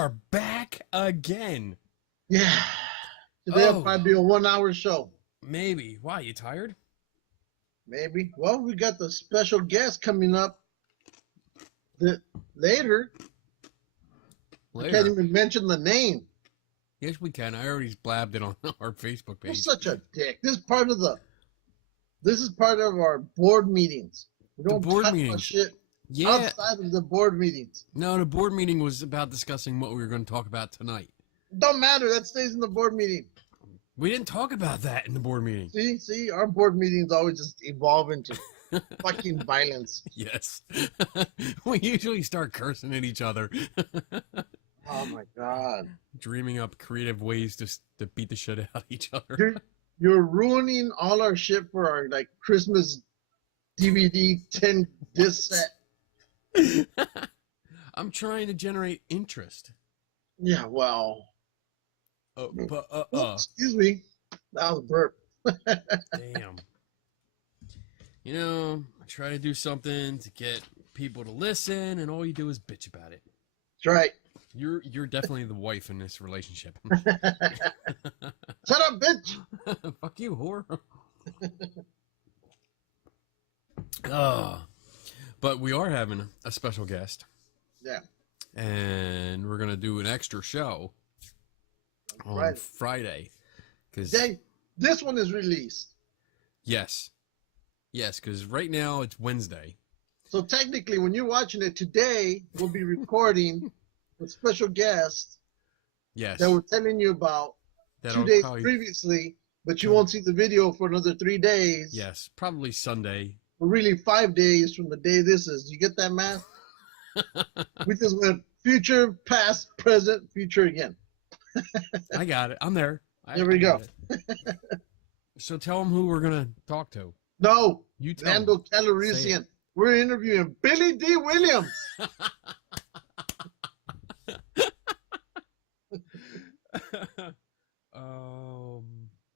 are back again. Yeah. Today will probably be a 1 hour show. Maybe. Why, you tired? Maybe. Well, we got the special guest coming up later. I can't even mention the name. Yes, we can. I already blabbed it on our Facebook page. You're such a dick. This is part of our board meetings. We don't talk about shit outside of the board meetings. No, the board meeting was about discussing what we were going to talk about tonight. Don't matter. That stays in the board meeting. We didn't talk about that in the board meeting. See, our board meetings always just evolve into fucking violence. Yes. We usually start cursing at each other. Oh my God. Dreaming up creative ways to beat the shit out of each other. You're ruining all our shit for our Christmas DVD 10 disc set. I'm trying to generate interest. Yeah, well. Excuse me. That was a burp. Damn. You know, I try to do something to get people to listen, and all you do is bitch about it. That's right. You're definitely the wife in this relationship. Shut up, bitch. Fuck you, whore. But we are having a special guest. Yeah. And we're going to do an extra show on Friday. This one is released. Yes. Yes, because right now it's Wednesday. So technically, when you're watching it today, we'll be recording a special guest. Yes. That we're telling you about 2 days previously, but you won't see the video for another 3 days. Yes, probably Sunday. Or really 5 days from the day this is. You get that math? We just went future, past, present, future again. I got it. I'm there. There we go. So tell them who we're going to talk to. No. You tell Randall Calrissian. We're interviewing Billy D. Williams.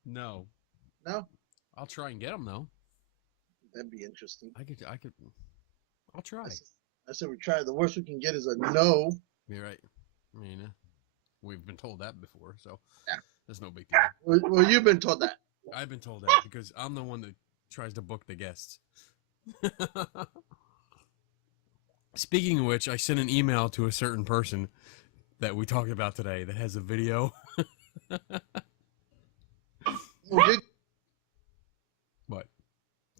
No. No? I'll try and get him, though. That'd be interesting. I'll try. I said we try. The worst we can get is a no. You're right. I mean, we've been told that before, so yeah. That's no big deal. Well, you've been told that. I've been told that because I'm the one that tries to book the guests. Speaking of which, I sent an email to a certain person that we talked about today that has a video. What?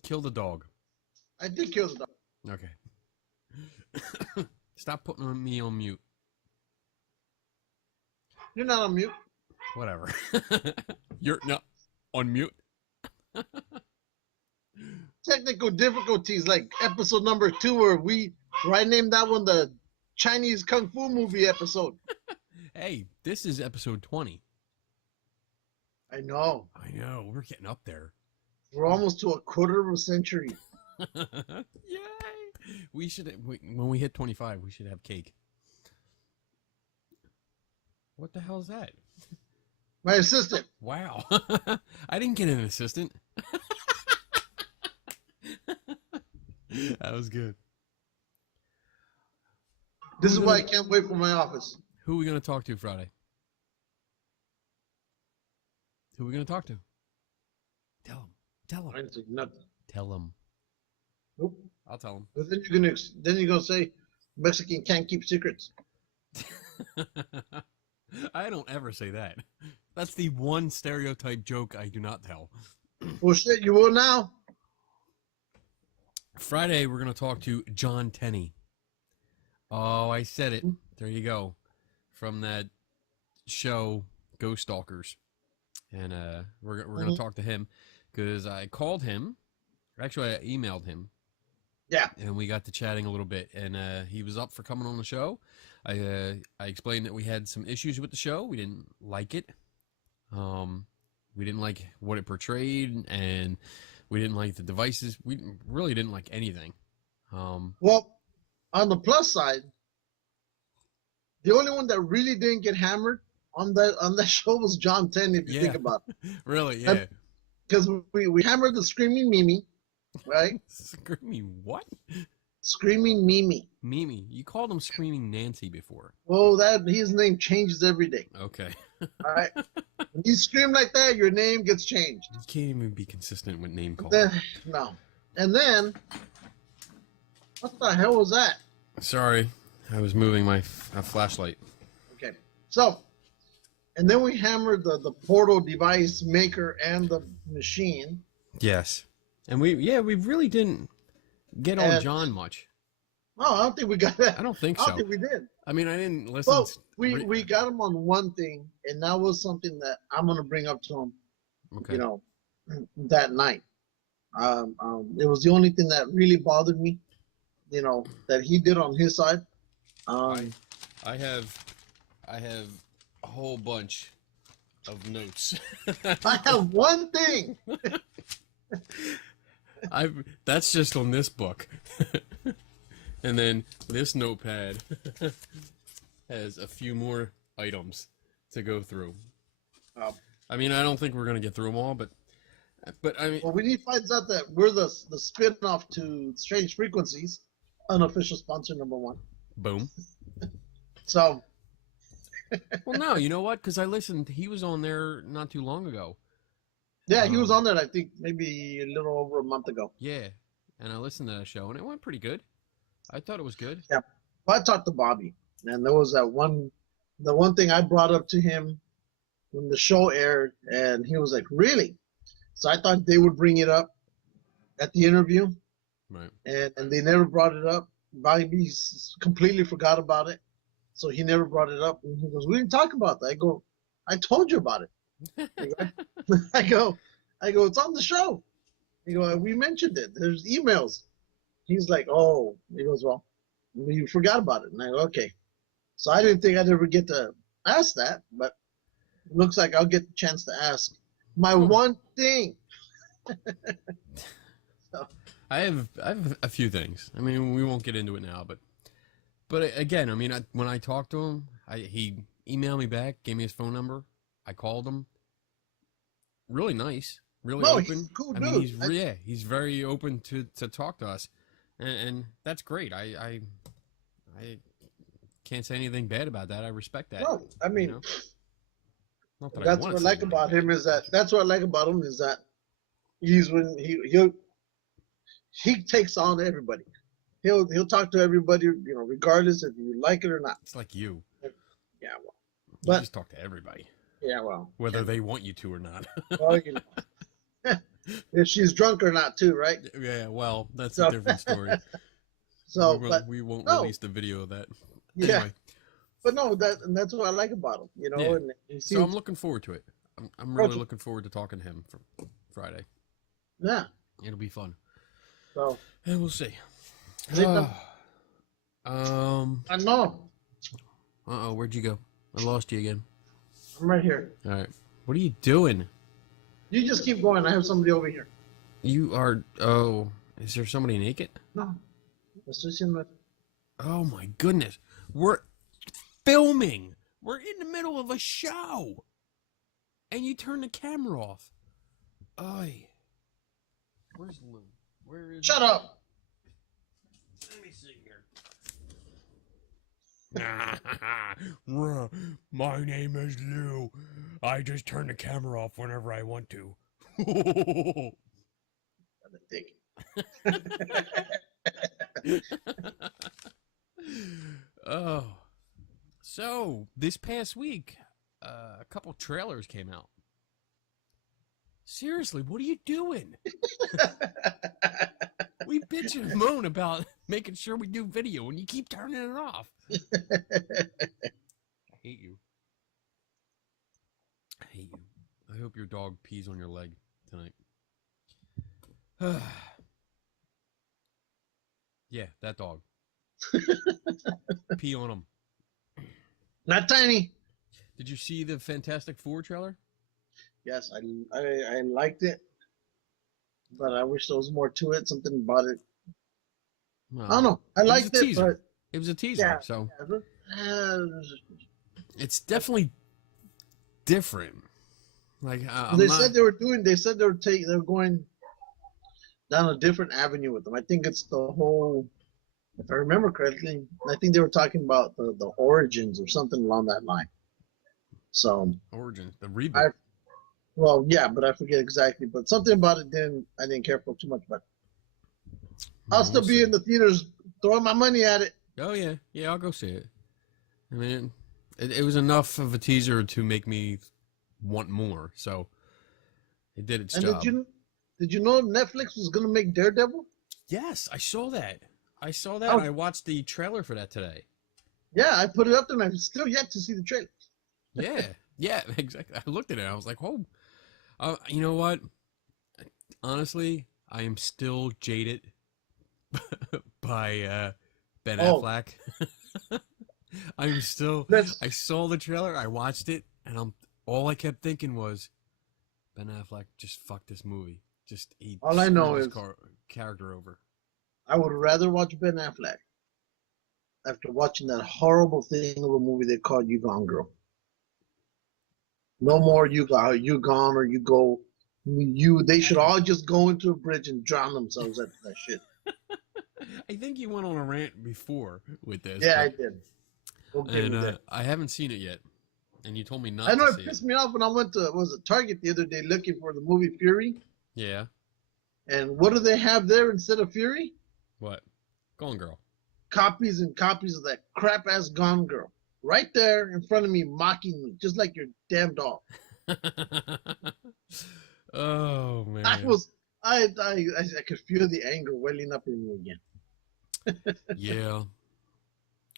Kill the dog. I did kill the dog. Okay. Stop putting me on mute. You're not on mute. Whatever. You're not on mute. Technical difficulties, like episode number 2, where I named that one the Chinese Kung Fu movie episode. Hey, this is episode 20. I know. We're getting up there. We're almost to a quarter of a century. Yay! When we hit 25, we should have cake. What the hell is that? My assistant. Wow. I didn't get an assistant. That was good. This is why I can't wait for my office. Who are we going to talk to Friday? Who are we going to talk to? Tell him. I didn't say nothing. Tell him. Nope. I'll tell him. But then you're gonna say Mexican can't keep secrets. I don't ever say that. That's the one stereotype joke I do not tell. Well, shit, you will now. Friday, we're going to talk to John Tenney. Oh, I said it. There you go. From that show, Ghost Stalkers. And we're going to talk to him because I called him. Actually, I emailed him. Yeah. And we got to chatting a little bit. And he was up for coming on the show. I explained that we had some issues with the show. We didn't like it. We didn't like what it portrayed, and we didn't like the devices. We really didn't like anything. Well, on the plus side, the only one that really didn't get hammered on that show was John Tenney, if you think about it. Really, yeah. Because we hammered the Screaming Mimi, right? Screaming what? Screaming Mimi. Mimi. You called him Screaming Nancy before. Well, his name changes every day. Okay. All right. When you scream like that, your name gets changed. You can't even be consistent with name calling. No. And then, what the hell was that? Sorry, I was moving my flashlight. Okay. So, and then we hammered the portal device maker and the machine. Yes. And we really didn't get on John much. No, I don't think we got that. I don't think so. I don't think we did. I mean, I didn't listen. Well, we got him on one thing, and that was something that I'm going to bring up to him, okay. you know, that night. It was the only thing that really bothered me, you know, that he did on his side. I have a whole bunch of notes. I have one thing. That's just on this book. And then this notepad has a few more items to go through. I mean, I don't think we're going to get through them all, but I mean... Well, when he finds out that we're the spin-off to Strange Frequencies, unofficial sponsor number 1. Boom. So... Well, no, you know what? Because I listened. He was on there not too long ago. Yeah, he was on there, I think, maybe a little over a month ago. Yeah, and I listened to that show, and it went pretty good. I thought it was good. Yeah. Well, I talked to Bobby, and there was the one thing I brought up to him when the show aired, and he was like, really? So I thought they would bring it up at the interview. Right. And they never brought it up. Bobby completely forgot about it. So he never brought it up. And he goes, we didn't talk about that. I go, I told you about it. I go, it's on the show. He goes, we mentioned it. There's emails. He's like, oh. He goes, well, you forgot about it. And I go, okay. So I didn't think I'd ever get to ask that, but it looks like I'll get the chance to ask my one thing. So. I have a few things. I mean, we won't get into it now, but again, I mean, when I talked to him, he emailed me back, gave me his phone number. I called him. Really nice, really open. He's a cool I dude. mean, he's very open to talk to us, and that's great. I can't say anything bad about that. I respect that. No, I mean, you know? That's what I like about him is that he takes on everybody. He'll talk to everybody, you know, regardless if you like it or not. It's like you. Yeah, well, you just talk to everybody. Yeah, well, whether they want you to or not. Well, you know, if she's drunk or not, too, right? Yeah, well, that's a different story. So, we won't release the video of that. Yeah, anyway. But no, that's what I like about him, you know. Yeah. And so I'm looking forward to it. I'm really looking forward to talking to him for Friday. Yeah, it'll be fun. So, and we'll see. I know. Where'd you go? I lost you again. I'm right here. All right. What are you doing? You just keep going. I have somebody over here. You are... Oh, is there somebody naked? No. It's just in the... Oh, my goodness. We're filming. We're in the middle of a show. And you turn the camera off. Oy. Where's Lou? Where is... Shut up. Let me see here. My name is Lou. I just turn the camera off whenever I want to. Oh. So, this past week, a couple trailers came out. Seriously, what are you doing? We bitch and moan about making sure we do video, and you keep turning it off. I hate you. I hate you. I hope your dog pees on your leg tonight. Yeah, that dog. Pee on him. Not tiny. Did you see the Fantastic Four trailer? Yes, I liked it, but I wish there was more to it. Something about it. Well, I don't know. I liked it, but it was a teaser, yeah, so yeah. It's definitely different. Like they said they were going down a different avenue with them. I think it's the whole If I remember correctly, I think they were talking about the origins or something along that line. So Origin, the reboot. I well, yeah, but I forget exactly. But something about it I didn't care for too much. But I'll still We'll be see. in the theaters throwing my money at it. Oh yeah, yeah, I'll go see it. I mean, it was enough of a teaser to make me want more. So it did its And job. did you know Netflix was gonna make Daredevil? Yes, I saw that. I saw that. Oh, I watched the trailer for that today. yeah, I put it up there, and I'm still yet to see the trailer. Yeah, yeah, exactly. I looked at it. I was like, "Whoa!" You know what? Honestly, I am still jaded by Ben Oh, Affleck. I'm still. let's. I saw the trailer. I watched it, and all I kept thinking was, Ben Affleck just fucked this movie. Just he All I screwed know his is character over. I would rather watch Ben Affleck after watching that horrible thing of a movie they called You Gone Girl. No more you gone or you go. They should all just go into a bridge and drown themselves after that shit. I think you went on a rant before with this. Yeah, I but, did. Okay and with that. I haven't seen it yet, and you told me I not know to it see it. pissed me off when I went to Target the other day looking for the movie Fury, Yeah. and what do they have there instead of Fury? What? Gone Girl. Copies and copies of that crap ass Gone Girl, right there in front of me, mocking me, just like your damn dog. Oh I man. was, I could feel the anger welling up in me again. Yeah.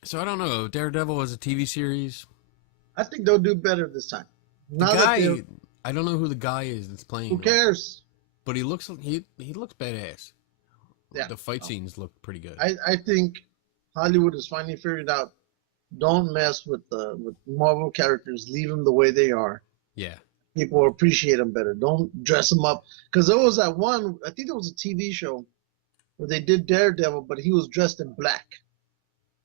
So I don't know. Daredevil is a TV series. I think they'll do better this time. The Now that they're, guy, I don't know who the guy is that's playing who him, cares? but he looks badass. Yeah. The fight scenes look pretty good. I think Hollywood has finally figured out don't mess with Marvel characters. Leave them the way they are. Yeah. People will appreciate them better. Don't dress them up. Because there was that one, I think there was a TV show where they did Daredevil, but he was dressed in black.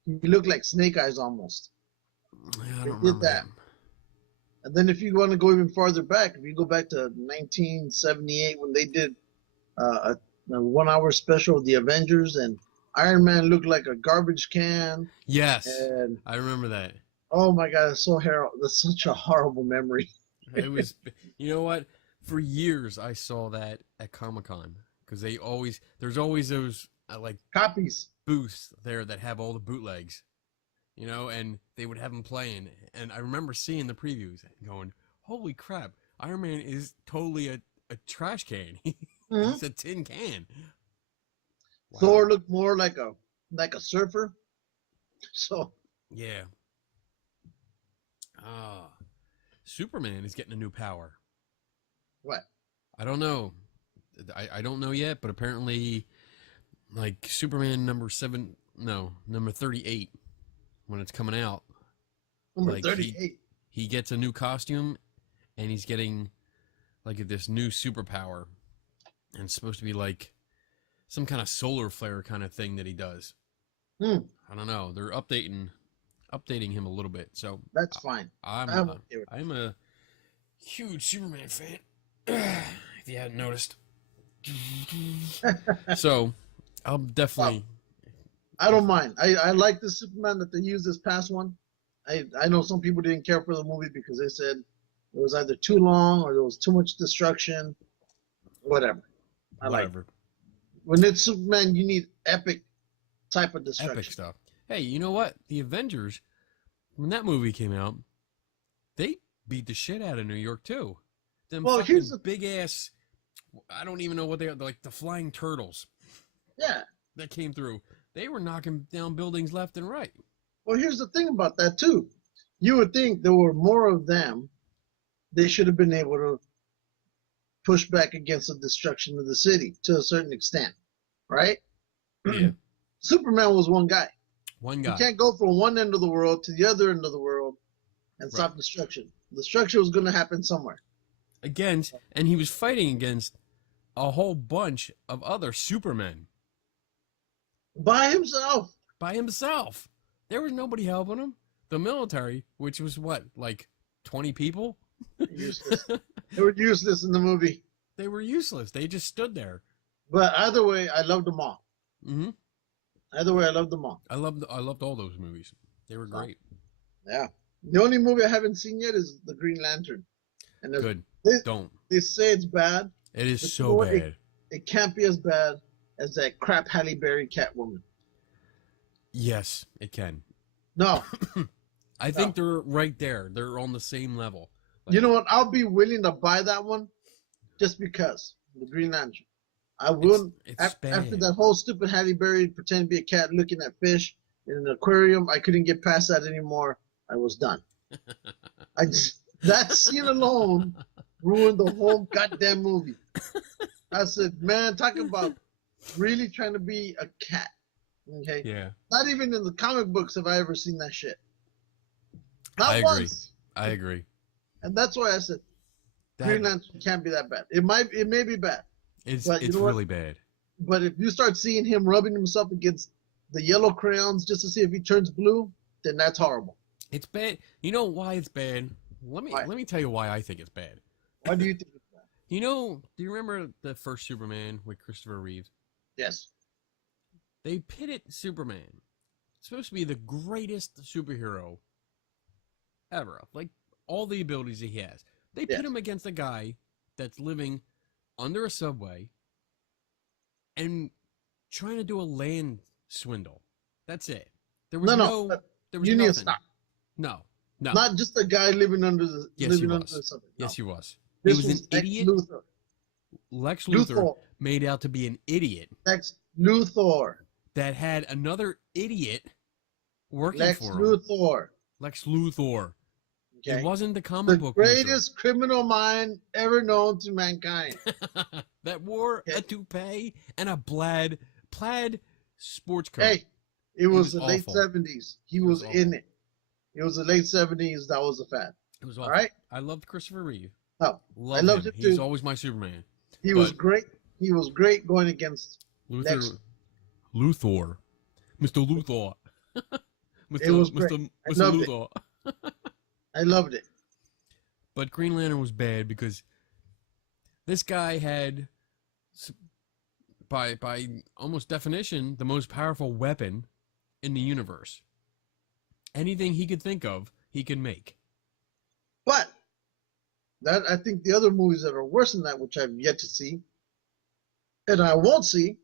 He looked like Snake Eyes almost. I They don't did remember that. And then if you want to go even farther back, if you go back to 1978 when they did a 1 hour special of the Avengers and Iron Man looked like a garbage can. Yes, And I remember that. oh my God, it's so horrible. That's such a horrible memory. It was, you know what? For years, I saw that at Comic-Con because there's always those like Copies. booths there that have all the bootlegs, and they would have them playing. And I remember seeing the previews and going, "Holy crap! Iron Man is totally a trash can. Mm-hmm. He's a tin can." Wow. Thor looked more like a surfer. So yeah. Superman is getting a new power. what? I don't know. I don't know yet, but apparently, like Superman number 38, when it's coming out, Number like 38. he gets a new costume, and he's getting like this new superpower, and it's supposed to be like some kind of solar flare kind of thing that he does. I don't know. They're updating him a little bit, so That's fine. I'm okay with I'm a huge Superman fan. If you hadn't noticed. So I'll definitely. I don't mind. I like the Superman that they used this past one. I know some people didn't care for the movie because they said it was either too long or there was too much destruction. Whatever. I like it. When it's Superman, you need epic type of destruction. Epic stuff. Hey, you know what? The Avengers, when that movie came out, they beat the shit out of New York too. Them fucking big ass. I don't even know what they are. Like the flying turtles. Yeah. That came through. They were knocking down buildings left and right. Well, here's the thing about that too. You would think there were more of them. They should have been able to push back against the destruction of the city to a certain extent, right? Yeah. Superman was one guy. One guy. You can't go from one end of the world to the other end of the world and stop destruction. Destruction was going to happen somewhere. And he was fighting against a whole bunch of other Supermen. By himself. By himself. There was nobody helping him. The military, which was what, like 20 people? Useless. They were useless in the movie. They were useless. They just stood there. But either way, I loved them all. Mm-hmm. Either way, I loved them all. I loved all those movies. They were great. Yeah. The only movie I haven't seen yet is The Green Lantern. And Good. Don't. They say it's bad. It is so bad. It can't be as bad as that crap Halle Berry Catwoman. Yes, it can. No. I think they're right there. They're on the same level. Like, you know what? I'll be willing to buy that one just because. The Green Lantern. I wouldn't. After that whole stupid Halle Berry pretend to be a cat looking at fish in an aquarium, I couldn't get past that anymore. I was done. That scene alone ruined the whole goddamn movie. I said, man, talking about really trying to be a cat. Okay. Yeah. Not even in the comic books have I ever seen that shit. Not once. I agree. And that's why I said Green Lantern can't be that bad. It may be bad. It's really bad. But if you start seeing him rubbing himself against the yellow crayons just to see if he turns blue, then that's horrible. It's bad. You know why it's bad? Let me tell you why I think it's bad. Why do you think it's bad? Do you remember the first Superman with Christopher Reeve? Yes. They pitted Superman. It's supposed to be the greatest superhero ever. Like, all the abilities he has. They pit him against a guy that's living under a subway and trying to do a land swindle. That's it. There was you need to stop. No. Not just a guy living under the subway. Yes, he was. He was an idiot. Lex Luthor made out to be an idiot. Lex Luthor. That had another idiot working for him. Lex Luthor. Okay. It wasn't the comic book. The greatest criminal mind ever known to mankind. That wore a toupee and a plaid sports coat. Hey, it was the late 70s. He was in it. It was the late 70s. That was a fad. It was awful. All right? I loved Christopher Reeve. Oh, I loved him too. He's always my Superman. He was great. He was great going against Luthor. Mr. Luthor. It was great. Mr. Luthor. I loved it. But Green Lantern was bad because this guy had, by almost definition, the most powerful weapon in the universe. Anything he could think of, he could make. But I think the other movies that are worse than that, which I've yet to see, and I won't see,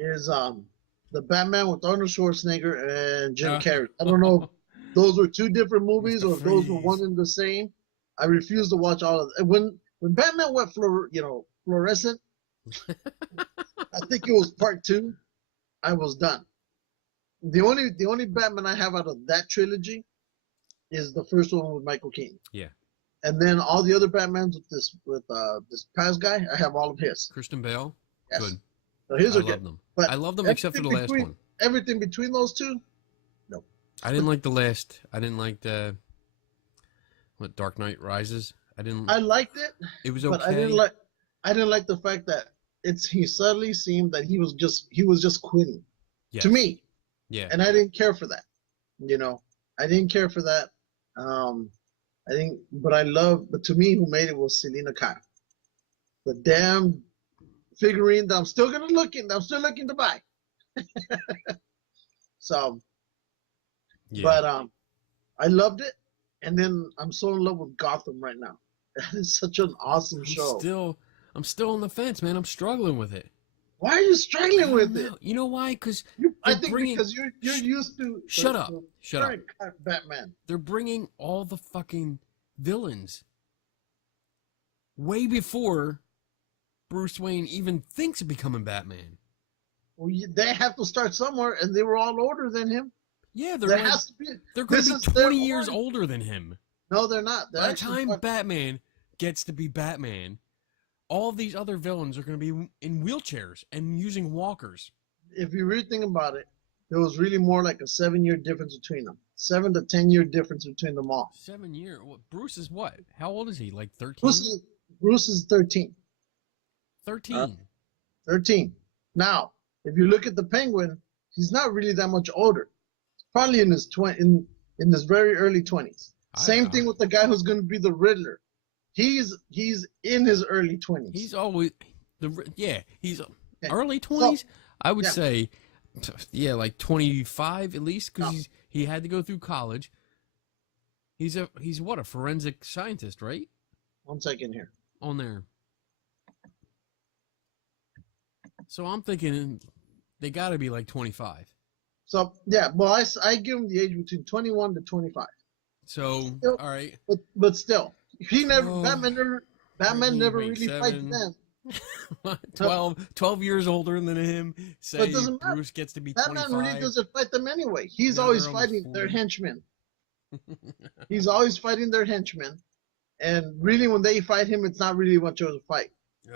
is the Batman with Arnold Schwarzenegger and Jim Carrey. I don't know if those were two different movies or if those were one and the same. I refuse to watch all of it. When Batman went fluorescent, I think it was part 2. I was done. The only Batman I have out of that trilogy is the first one with Michael Keaton. Yeah. And then all the other Batmans with this past guy, I have all of his. Christian Bale. Yes. Good. So his are good. Love them. But I love them except for the last one. Everything between those two, no. I didn't like the last. I didn't like the Dark Knight Rises. I liked it. It was okay. But I didn't like the fact that he suddenly seemed that he was just quitting. Yes. To me. Yeah. And I didn't care for that. I didn't care for that. But to me, who made it was Selena Kyle. The damn figurine that I'm still looking to buy. So, yeah. But I loved it, and then I'm so in love with Gotham right now. It's such an awesome show. I'm still on the fence, man. I'm struggling with it. Why are you struggling with it? You know why? Because because you're used to. Shut up! Batman. They're bringing all the fucking villains way before Bruce Wayne even thinks of becoming Batman. Well, they have to start somewhere, and they were all older than him. Yeah, they're going to be 20 years older than him. No, they're not. By the time Batman gets to be Batman, all of these other villains are going to be in wheelchairs and using walkers. If you really think about it, there was really more like a 7-year difference between them. 7 to 10-year difference between them all. 7 year? Well, Bruce is what? How old is he? Like 13? Bruce is 13. 13. 13. Now, if you look at the Penguin, he's not really that much older. Probably in his in his very early 20s. Same thing with the guy who's going to be the Riddler. He's in his early 20s. He's always he's early 20s. So, I would say Yeah, like 25 at least, because No. he had to go through college. He's what, a forensic scientist, right? 1 second here. On there. So I'm thinking they got to be like 25. So yeah, well, I give him the age between 21 to 25. So Still, all right. but still, he never 12, Batman never wait, really fights 7, them. 12 years older than him. But Say it doesn't matter. Bruce gets to be Batman 25. really doesn't fight them anyway. He's Now always they're almost fighting their 40. henchmen. He's always fighting their henchmen. And really, when they fight him, it's not really much of a fight.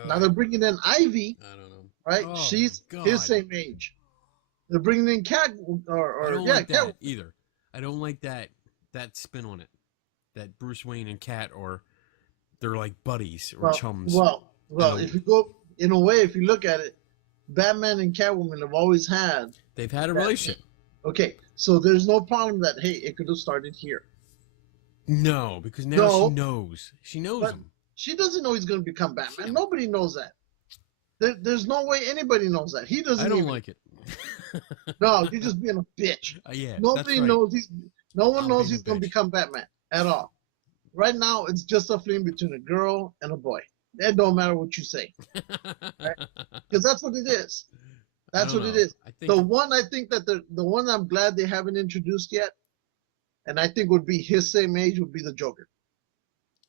Now they're bringing in Ivy, I don't know. right? Oh, She's God. his same age. They're bringing in Cat, I don't yeah, like Cat. that either. I don't like that spin on it. That Bruce Wayne and Cat they're like buddies or chums. Well, if you go in a way, if you look at it, Batman and Catwoman have always had. They've had a relationship. Okay, so there's no problem that hey, it could have started here. No, because now she knows. She knows But him. she doesn't know he's going to become Batman. Nobody knows that. There's no way anybody knows that. He doesn't. I don't like it. No, you're just being a bitch. Yeah, Nobody that's right. knows no one I'm knows being he's a going to bitch. become Batman at all. Right now, it's just a fling between a girl and a boy. It don't matter what you say, because that's what it is. That's what it is. The one I think that the one I'm glad they haven't introduced yet, and I think would be his same age, would be the Joker.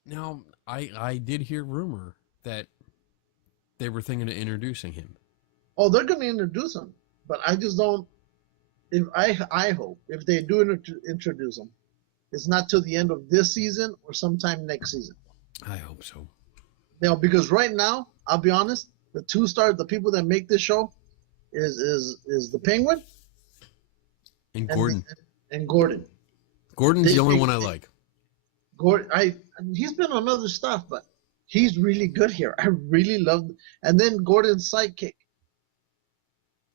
Now, I did hear rumor that they were thinking of introducing him. Oh, they're going to introduce him, but I just don't. If I hope if they do introduce him, it's not till the end of this season or sometime next season. I hope so. You know, because right now, I'll be honest, the people that make this show is the Penguin And Gordon. And Gordon. Gordon's the only one I like. Gordon, he's been on other stuff, but he's really good here. I really love. And then Gordon's sidekick,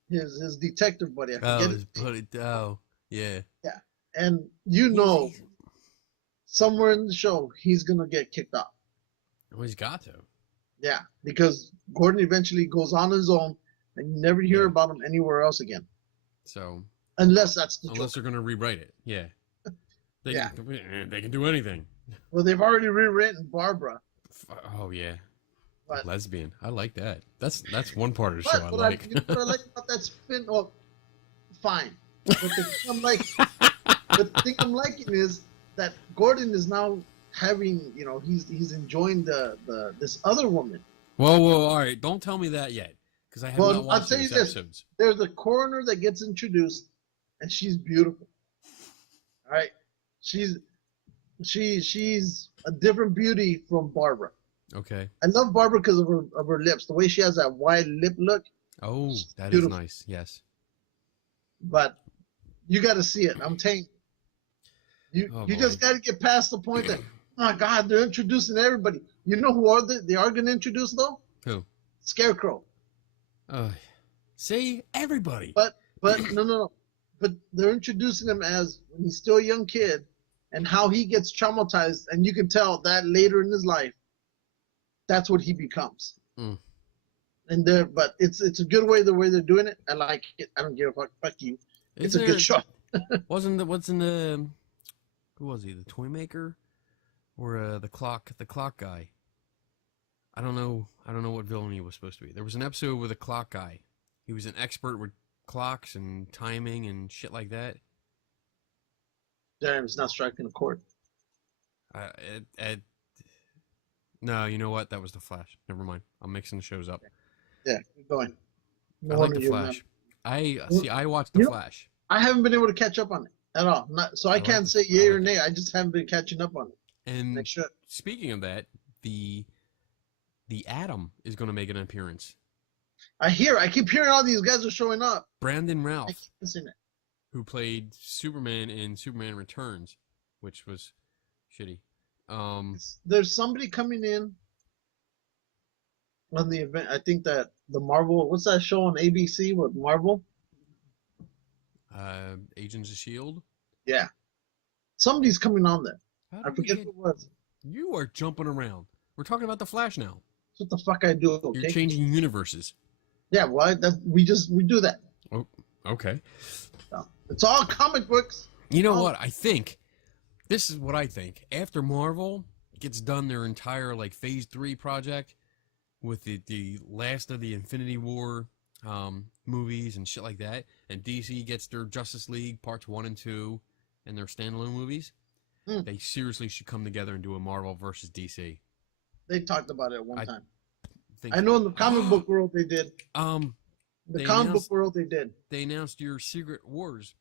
his detective buddy. Oh, yeah. Yeah, and somewhere in the show he's gonna get kicked off. Oh, he's got to. Yeah, because Gordon eventually goes on his own, and you never hear about him anywhere else again. So unless they're gonna rewrite it, yeah. They can do anything. Well, they've already rewritten Barbara. Oh yeah, but, lesbian. I like that. That's one part of the show I like. What I like about that spin. Oh, fine. But the thing I'm liking is that Gordon is now having, he's enjoying this other woman. Whoa, all right. Don't tell me that yet, because I have not watched those episodes. There's a coroner that gets introduced, and she's beautiful. All right, she's a different beauty from Barbara. Okay. I love Barbara because of her lips, the way she has that wide lip look. Oh, that is nice. Yes. But you got to see it. I'm telling you. You just got to get past the point that, oh my God, they're introducing everybody. You know who they are going to introduce though? Who? Scarecrow. See, everybody. But no. But they're introducing him as when he's still a young kid, and how he gets traumatized, and you can tell that later in his life, that's what he becomes. Mm. And but it's a good way the way they're doing it. I like it. I don't give a fuck. Fuck you. It's a good show. Who was he? The toy maker, or the clock guy? I don't know what villain he was supposed to be. There was an episode with a clock guy. He was an expert with clocks and timing and shit like that. Damn, it's not striking a chord. No, you know what? That was the Flash. Never mind. I'm mixing the shows up. Yeah, keep going. I like the Flash. I watched the Flash. I haven't been able to catch up on it at all. I can't say yay or nay. I just haven't been catching up on it. And speaking of that, the Atom is going to make an appearance. I keep hearing all these guys are showing up. Brandon Routh. I keep missing it. Who played Superman in Superman Returns, which was shitty. There's somebody coming in on the event. I think that the Marvel, what's that show on ABC with Marvel? Agents of S.H.I.E.L.D.? Yeah. Somebody's coming on there. I forget who it was. You are jumping around. We're talking about the Flash now. That's what the fuck I do. Okay? You're changing universes. Yeah, well, we do that. Oh, Okay. So, it's all comic books. You know what? I think this is what I think. After Marvel gets done their entire like Phase 3 project with the last of the Infinity War movies and shit like that, and DC gets their Justice League parts 1 and 2 and their standalone movies, they seriously should come together and do a Marvel versus DC. They talked about it at one time. Think, I know in the comic book world they did. The comic book world they did. They announced your Secret Wars.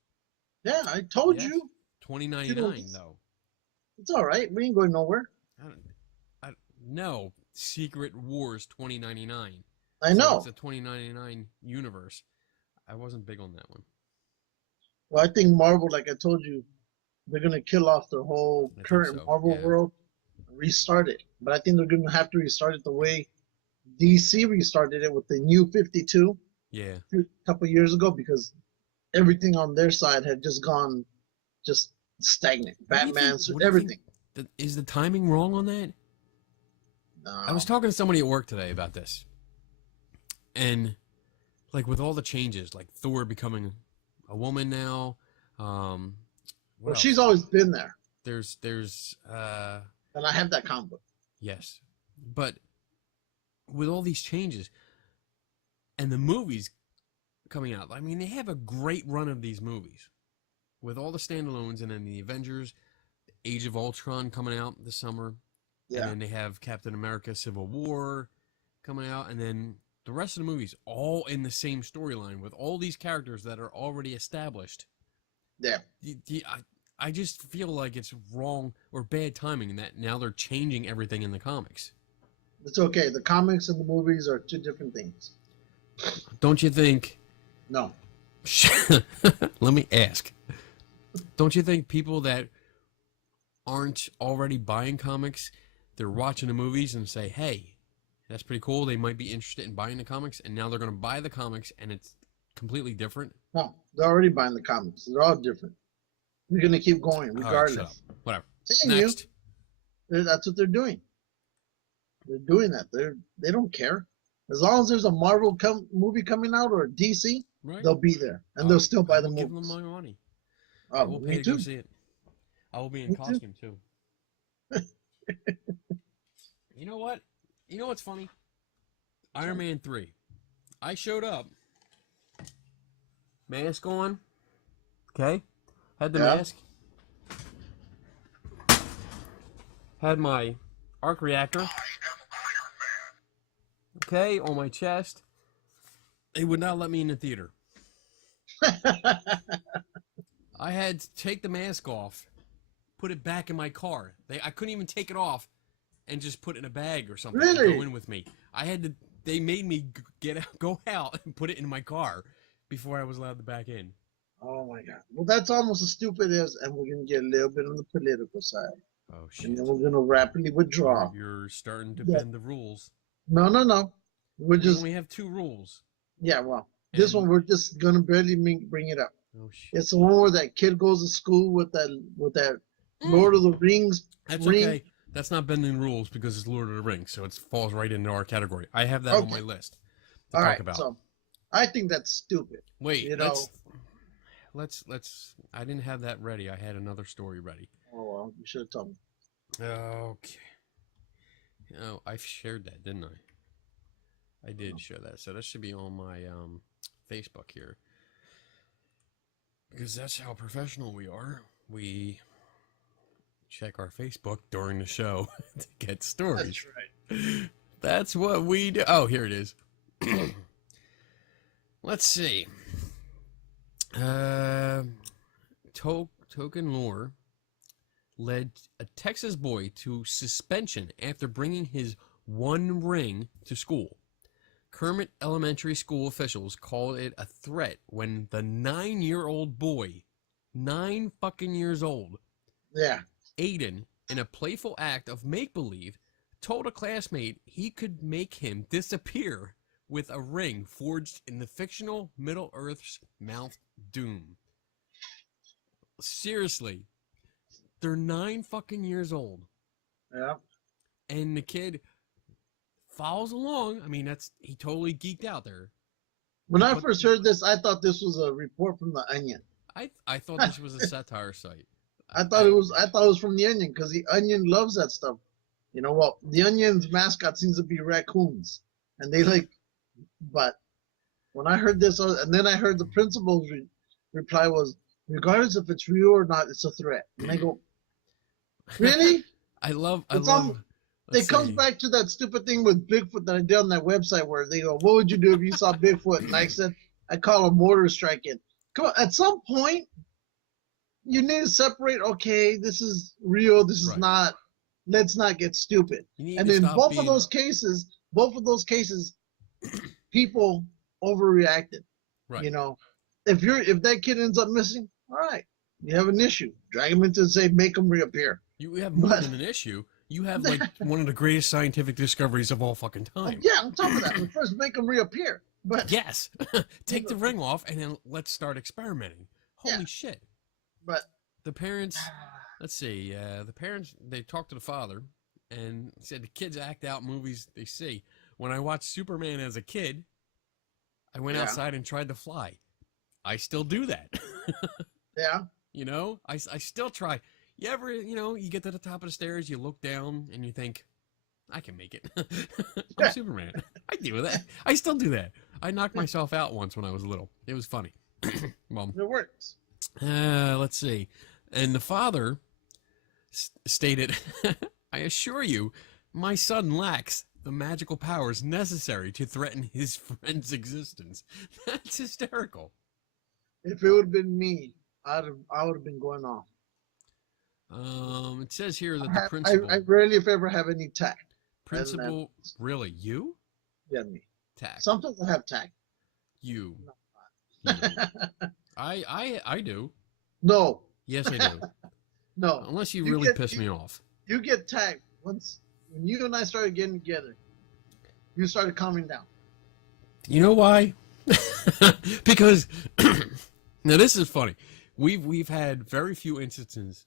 Yeah, I told you. 2099 though. It's all right. We ain't going nowhere. No, Secret Wars 2099. I know. It's a 2099 universe. I wasn't big on that one. Well, I think Marvel, like I told you, they're gonna kill off the whole current Marvel world, restart it. But I think they're gonna have to restart it the way DC restarted it with the New 52. Yeah. A couple years ago, because everything on their side had just gone stagnant. Batman, everything. Is the timing wrong on that? No. I was talking to somebody at work today about this. And like with all the changes, like Thor becoming a woman now, well, she's always been there. There's and I have that comic book. Yes. But with all these changes and the movies coming out, I mean, they have a great run of these movies with all the standalones, and then the Avengers, Age of Ultron coming out this summer. Yeah. And then they have Captain America Civil War coming out, and then the rest of the movies all in the same storyline with all these characters that are already established. Yeah. I just feel like it's wrong or bad timing in that now they're changing everything in the comics. It's okay. The comics and the movies are two different things. Don't you think? No. Let me ask. Don't you think people that aren't already buying comics, they're watching the movies and say, hey, that's pretty cool. They might be interested in buying the comics, and now they're going to buy the comics, and it's completely different? No, they're already buying the comics. They're all different. We're going to keep going regardless. Right, shut up. Whatever. Next. That's what they're doing. They're doing that. They don't care. As long as there's a Marvel movie coming out or a DC, they'll be there, and they'll still buy the movies. Give them my money. I will pay to go see it. I will be in costume too. You know what? You know what's funny? Iron Man 3. I showed up. Mask on. Okay. Had the mask. Had my arc reactor. Okay, on my chest. They would not let me in the theater. I had to take the mask off, put it back in my car. I couldn't even take it off and just put it in a bag or something to go in with me. I had to. They made me go out and put it in my car before I was allowed to back in. Oh my God! Well, that's almost as stupid as, and we're gonna get a little bit on the political side. Oh shit! And then we're gonna rapidly withdraw. You're starting to bend the rules. No. We only have 2 rules. Yeah, well, this one we're just gonna barely bring it up. Oh shit! It's the one where that kid goes to school with that Lord of the Rings. That's okay. That's not bending rules because it's Lord of the Rings, so it falls right into our category. I have that on my list to talk about. So I think that's stupid. Wait, let's. I didn't have that ready. I had another story ready. Oh well, you should have told me. Okay. Oh, I shared that, didn't I? I did share that, so that should be on my Facebook here. Because that's how professional we are. We check our Facebook during the show to get stories. That's right. That's what we do. Oh, here it is. Let's see. Token lore led a Texas boy to suspension after bringing his one ring to school. Kermit Elementary School officials called it a threat when the 9-year-old boy, 9 fucking years old, Aiden, in a playful act of make-believe, told a classmate he could make him disappear with a ring forged in the fictional Middle-earth's Mount Doom. Seriously. They're 9 fucking years old. Yeah. And the kid follows along. I mean, he totally geeked out there. When I first heard this, I thought this was a report from the Onion. I thought this was a satire site. I thought it was from the Onion because the Onion loves that stuff. You know what? The Onion's mascot seems to be raccoons, and they like. But when I heard this, and then I heard the principal's reply was, regardless if it's real or not, it's a threat. And I go, really? I love. It comes back to that stupid thing with Bigfoot that I did on that website where they go, what would you do if you saw Bigfoot? And I said, I call a mortar strike in. Come on, at some point, you need to separate, okay, this is real, this is not, let's not get stupid. And in both of those cases, people overreacted. Right. You know, if that kid ends up missing, all right, you have an issue. Drag him into, say, make him reappear. You have more than an issue. You have like one of the greatest scientific discoveries of all fucking time. Yeah, on top of that, first make them reappear. But yes, take the ring off and then let's start experimenting. Holy shit! But the parents, let's see, the parents they talked to the father and said the kids act out movies they see. When I watched Superman as a kid, I went outside and tried to fly. I still do that. Yeah. You know, I still try. You ever, you get to the top of the stairs, you look down, and you think, I can make it. I'm Superman. I do that. I still do that. I knocked myself out once when I was little. It was funny. Well, it works. Let's see. And the father stated, I assure you, my son lacks the magical powers necessary to threaten his friend's existence. That's hysterical. If it would have been me, I would have been going off. It says here that the principal. I rarely, if ever, have any tact. Principal, really? You? Yeah, me. Tact. Sometimes I have tact. You. You. I do. No. Yes, I do. No. Unless you really piss me off. You get tact when you and I started getting together. You started calming down. You know why? Because now this is funny. We've had very few instances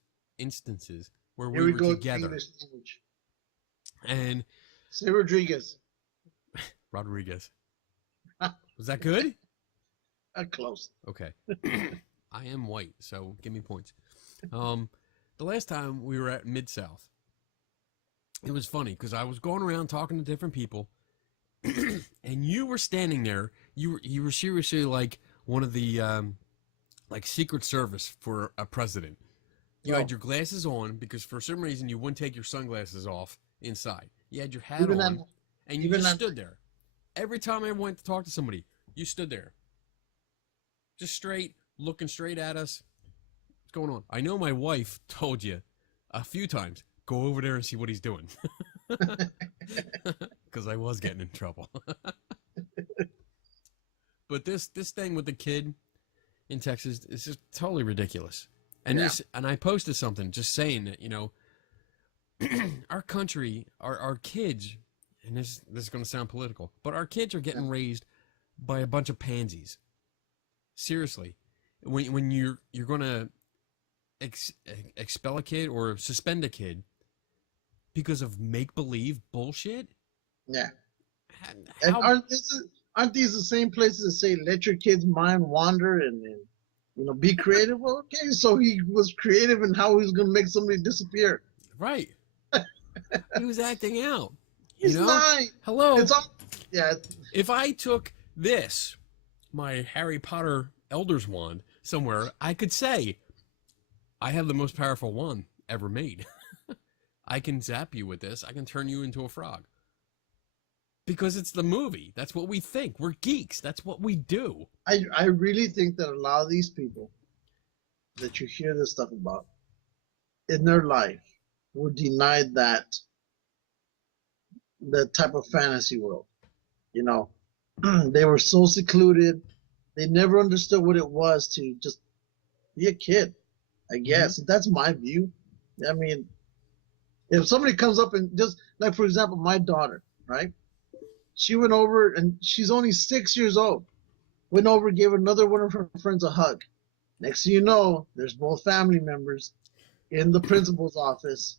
where we were together. And say Rodriguez. Was that good? Close. Okay. I am white, so give me points. The last time we were at Mid-South, it was funny because I was going around talking to different people, and you were standing there. You were seriously like one of the like Secret Service for a president. You had your glasses on because for some reason you wouldn't take your sunglasses off inside. You had your hat on, and you just stood there. Every time I went to talk to somebody, you stood there. Just straight, looking straight at us. What's going on? I know my wife told you a few times, go over there and see what he's doing. Because I was getting in trouble. But this thing with the kid in Texas is just totally ridiculous. And and I posted something just saying that, our country, our kids, and this is going to sound political, but our kids are getting raised by a bunch of pansies. Seriously. When you're going to expel a kid or suspend a kid because of make-believe bullshit? Yeah. And aren't these the same places that say let your kid's mind wander and be creative? Well, okay, so he was creative in how he was going to make somebody disappear. Right. He was acting out. He's not. Hello. Yeah. If I took this, my Harry Potter Elder's Wand, somewhere, I could say, I have the most powerful wand ever made. I can zap you with this. I can turn you into a frog. Because it's the movie. That's what we think. We're geeks. That's what we do. I really think that a lot of these people that you hear this stuff about in their life were denied that type of fantasy world. They were so secluded. They never understood what it was to just be a kid, I guess. Mm-hmm. That's my view. I mean, if somebody comes up and just, like, for example, my daughter, right? She went over, and she's only 6 years old. Went over, gave another one of her friends a hug. Next thing you know, there's both family members in the principal's office.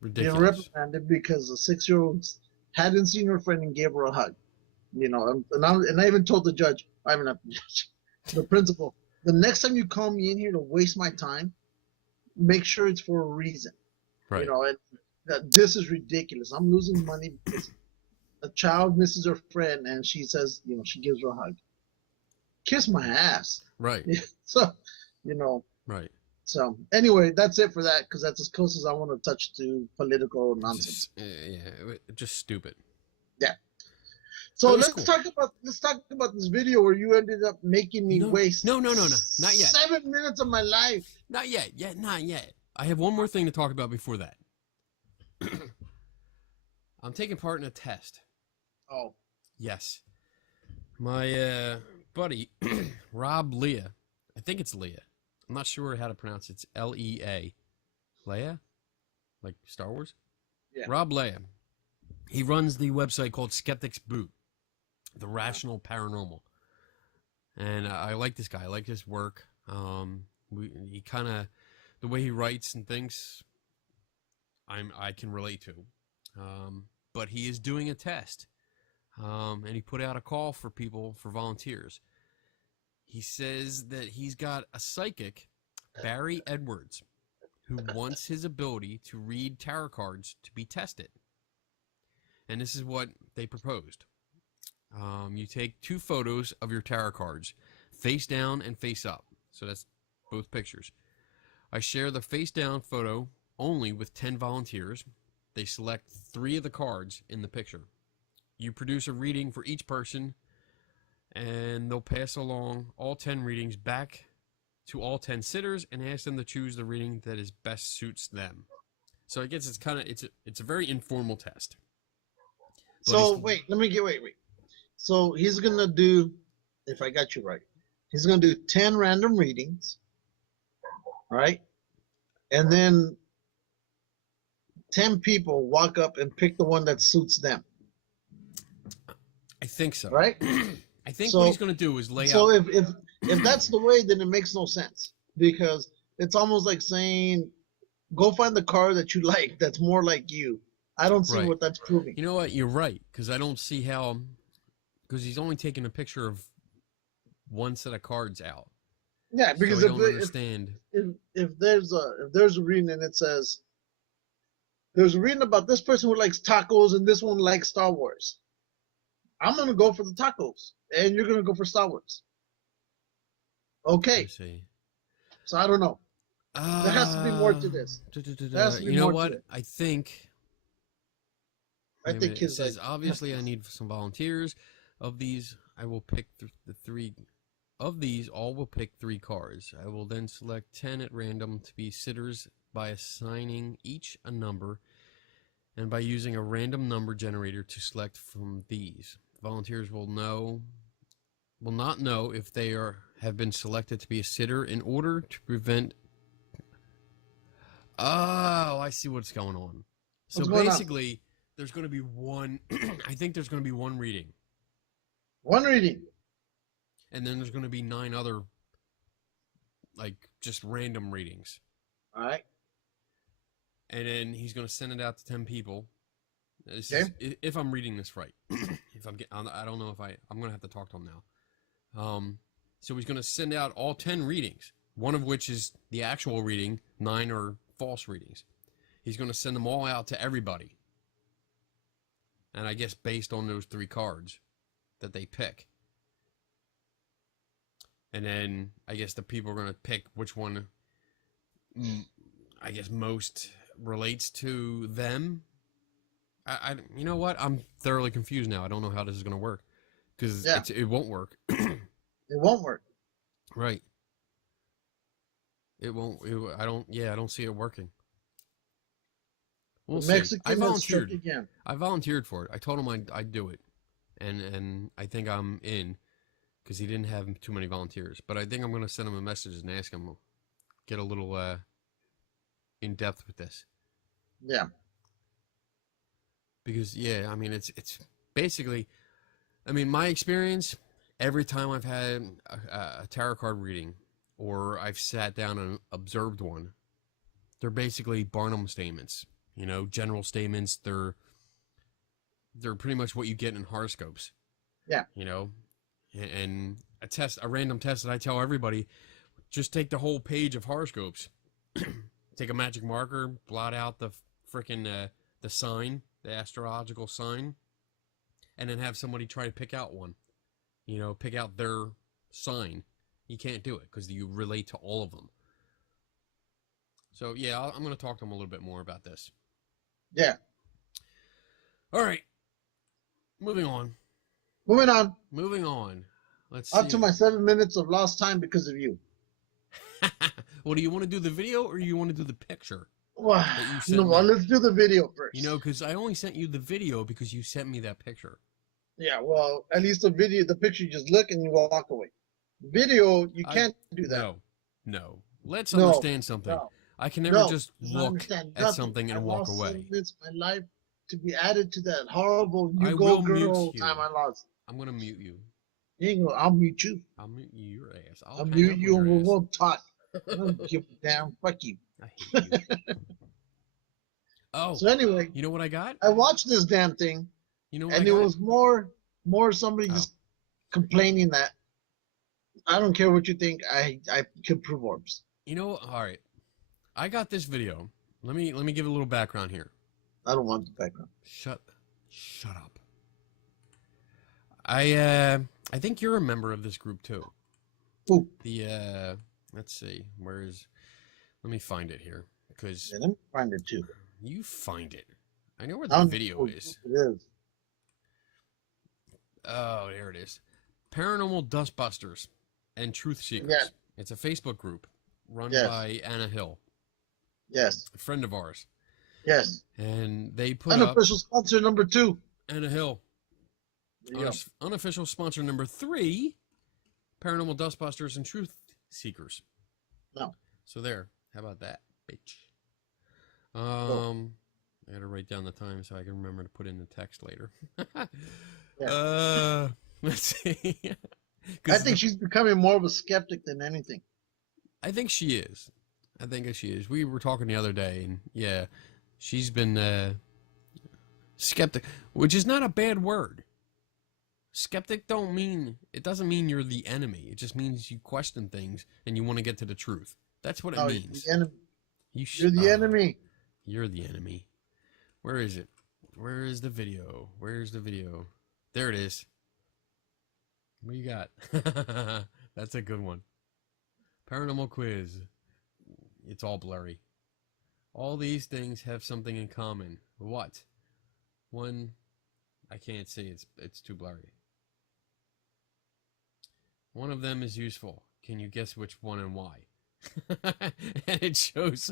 Ridiculous. Being reprimanded because a 6-year-old hadn't seen her friend and gave her a hug. You know, and I even told the judge, I mean not the judge, the principal, the next time you call me in here to waste my time, make sure it's for a reason. You Right. know, and that this is ridiculous. I'm losing money because a child misses her friend and she says, you know, she gives her a hug. Kiss my ass. Right. So, you know, Right. so anyway, that's it for that because that's as close as I want to touch to political nonsense. Just stupid. Yeah. So It was let's cool. talk about this video where you ended up making me waste No, not yet. 7 minutes of my life. Not yet. Not yet. I have one more thing to talk about before that. I'm taking part in a test. Oh. Yes. My buddy, Rob Leah. I think it's Leah. I'm not sure how to pronounce it. It's Lea. Leia? Like Star Wars? Yeah. Rob Leah. He runs the website called Skeptics Boot, the Rational Paranormal. And I like this guy. I like his work. He kind of, the way he writes and thinks, I can relate to. But he is doing a test. And he put out a call for people, for volunteers. He says that he's got a psychic, Barry Edwards, who wants his ability to read tarot cards to be tested. And this is what they proposed. You take 2 photos of your tarot cards, face down and face up. So that's both pictures. I share the face down photo only with 10 volunteers. They select 3 of the cards in the picture. You produce a reading for each person, and they'll pass along all 10 readings back to all 10 sitters and ask them to choose the reading that is best suits them. So I guess it's a very informal test. But So wait. So he's gonna do, if I got you right, he's gonna do 10 random readings, right? And then 10 people walk up and pick the one that suits them. I think so. Right? I think what he's going to do is lay out. So if that's the way, then it makes no sense because it's almost like saying, go find the car that you like that's more like you. I don't see what that's proving. You know what? You're right because I don't see how, because he's only taking a picture of one set of cards out. Yeah, because so I don't understand. If there's a reading and it says there's a reading about this person who likes tacos and this one likes Star Wars, I'm gonna go for the tacos and you're gonna go for Star Wars. Okay. See. So I don't know. There has to be more to this. You know what? I think it says obviously I need some volunteers. Of these, I will pick the 3. Of these, all will pick 3 cards. I will then select 10 at random to be sitters by assigning each a number and by using a random number generator to select from these. Volunteers will not know if they have been selected to be a sitter in order to prevent. Oh, I see what's going on. So basically, there's going to be one. I think there's going to be one reading. One reading. And then there's going to be 9 other, like, just random readings. All right. And then he's going to send it out to 10 people. This okay. is, if I'm reading this right. I don't know if I'm going to have to talk to him now. So he's going to send out all 10 readings, one of which is the actual reading, 9 are false readings. He's going to send them all out to everybody. And I guess based on those 3 cards that they pick. And then I guess the people are going to pick which one, I guess, most relates to them. You know what? I'm thoroughly confused now. I don't know how this is going to work because it won't work. It won't work. Right. It won't. I don't see it working. We'll see. I volunteered. Again. I volunteered for it. I told him I'd do it, and I think I'm in. Because he didn't have too many volunteers. But I think I'm going to send him a message and ask him, get a little in depth with this. Yeah. Because, I mean, it's basically, I mean, my experience, every time I've had a tarot card reading or I've sat down and observed one, they're basically Barnum statements, you know, general statements. They're pretty much what you get in horoscopes. Yeah. You know, and a random test that I tell everybody, just take the whole page of horoscopes. Take a magic marker, blot out the freaking the sign, the astrological sign, and then have somebody try to pick out one. You know, pick out their sign. You can't do it because you relate to all of them. So yeah, I'm going to talk to them a little bit more about this. Yeah. All right. Moving on. Moving on. Let's see. Up to my 7 minutes of lost time because of you. Well, do you want to do the video or do you want to do the picture? Well, no, well, let's do the video first. You know, because I only sent you the video because you sent me that picture. Yeah, well, at least the picture, you just look and you walk away. Video, you can't do that. No. Let's understand something. No, I can never just look at something and walk away. 7 minutes of my life to be added to that horrible "you go girl" time I lost. I'm going to mute you. I'll mute you. I'll mute your ass. I'll mute you and we won't talk. I don't give a damn. Fuck you. I hate you. Oh. So anyway. You know what I got? I watched this damn thing. You know what and it was more somebody just complaining that I don't care what you think, I can prove orbs. You know, all right. I got this video. Let me give a little background here. I don't want the background. Shut up. I think you're a member of this group too. Ooh. Let's see. Let me find it here because let me find it too. You find it. I know where the video is. It is. Oh, there it is. Paranormal Dustbusters and Truth Seekers. Yeah. It's a Facebook group run by Anna Hill. Yes. A friend of ours. Yes. And they put unofficial sponsor number 2. Anna Hill. Unofficial sponsor number 3. Paranormal Dustbusters and Truth Seekers. No. So there. How about that, bitch? I gotta write down the time so I can remember to put in the text later. Let's see. I think she's becoming more of a skeptic than anything. I think she is. We were talking the other day, and yeah, she's been skeptic, which is not a bad word. Skeptic doesn't mean you're the enemy. It just means you question things and you want to get to the truth. That's what it means. You're the enemy. You're the enemy. Where is it? Where is the video? Where's the video? There it is. What you got? That's a good one. Paranormal quiz. It's all blurry. All these things have something in common. What? One, I can't see. It's too blurry. One of them is useful. Can you guess which one and why? And it shows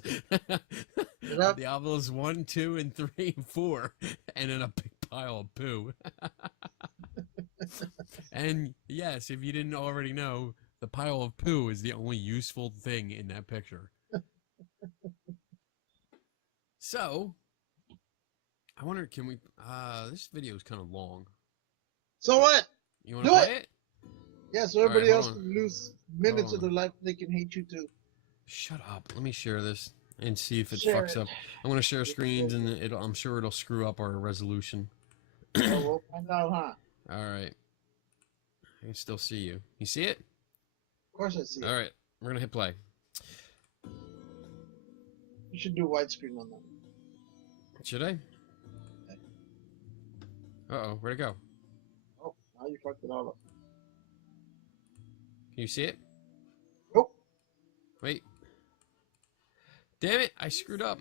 Diablos 1, 2, and 3, and 4, and then a big pile of poo. And yes, if you didn't already know, the pile of poo is the only useful thing in that picture. So, I wonder, can we? This video is kind of long. So what? You want to play it? Yeah, so everybody else can lose minutes of their life. They can hate you too. Shut up. Let me share this and see if it fucks up. I'm going to share screens, and I'm sure it'll screw up our resolution. We'll find out, huh? All right. I can still see you. You see it? Of course I see it. All right. We're going to hit play. You should do widescreen on that. Should I? Uh-oh. Where'd it go? Oh, now you fucked it all up. Can you see it? Nope. Wait. Damn it, I screwed up.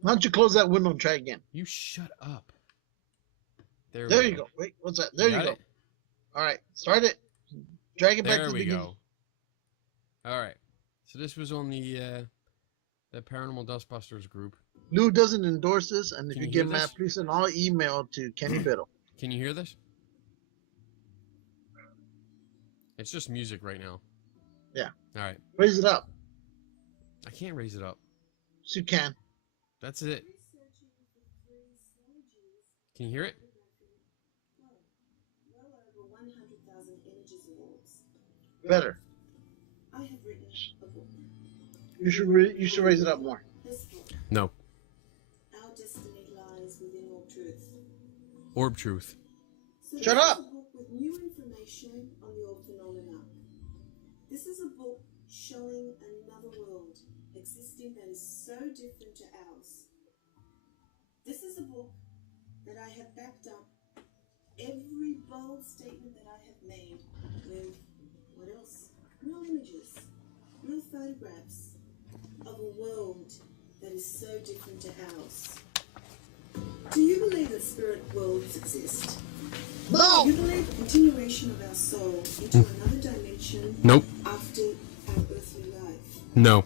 Why don't you close that window and try again? You shut up. There you go. Wait, what's that? There you go. It? All right, start it. Drag it back to the beginning. There we go. All right. So this was on the Paranormal Dustbusters group. Lou doesn't endorse this, and if you get mad, please send all email to Kenny Biddle. Can you hear this? It's just music right now. Yeah. All right. Raise it up. I can't raise it up. Yes, you can. That's it. Can you hear it? Better. I have written a book. You should raise it up more. No. Our destiny lies within your truth. Orb truth. So Shut this up. is a book with new information on the old phenomena. This is a book showing another world existing that is so different to ours. This is a book that I have backed up every bold statement that I have made with, what else? Real images, real photographs of a world that is so different to ours. Do you believe that spirit worlds exist? No. Do you believe the continuation of our soul into another dimension Nope. after our earthly life? No.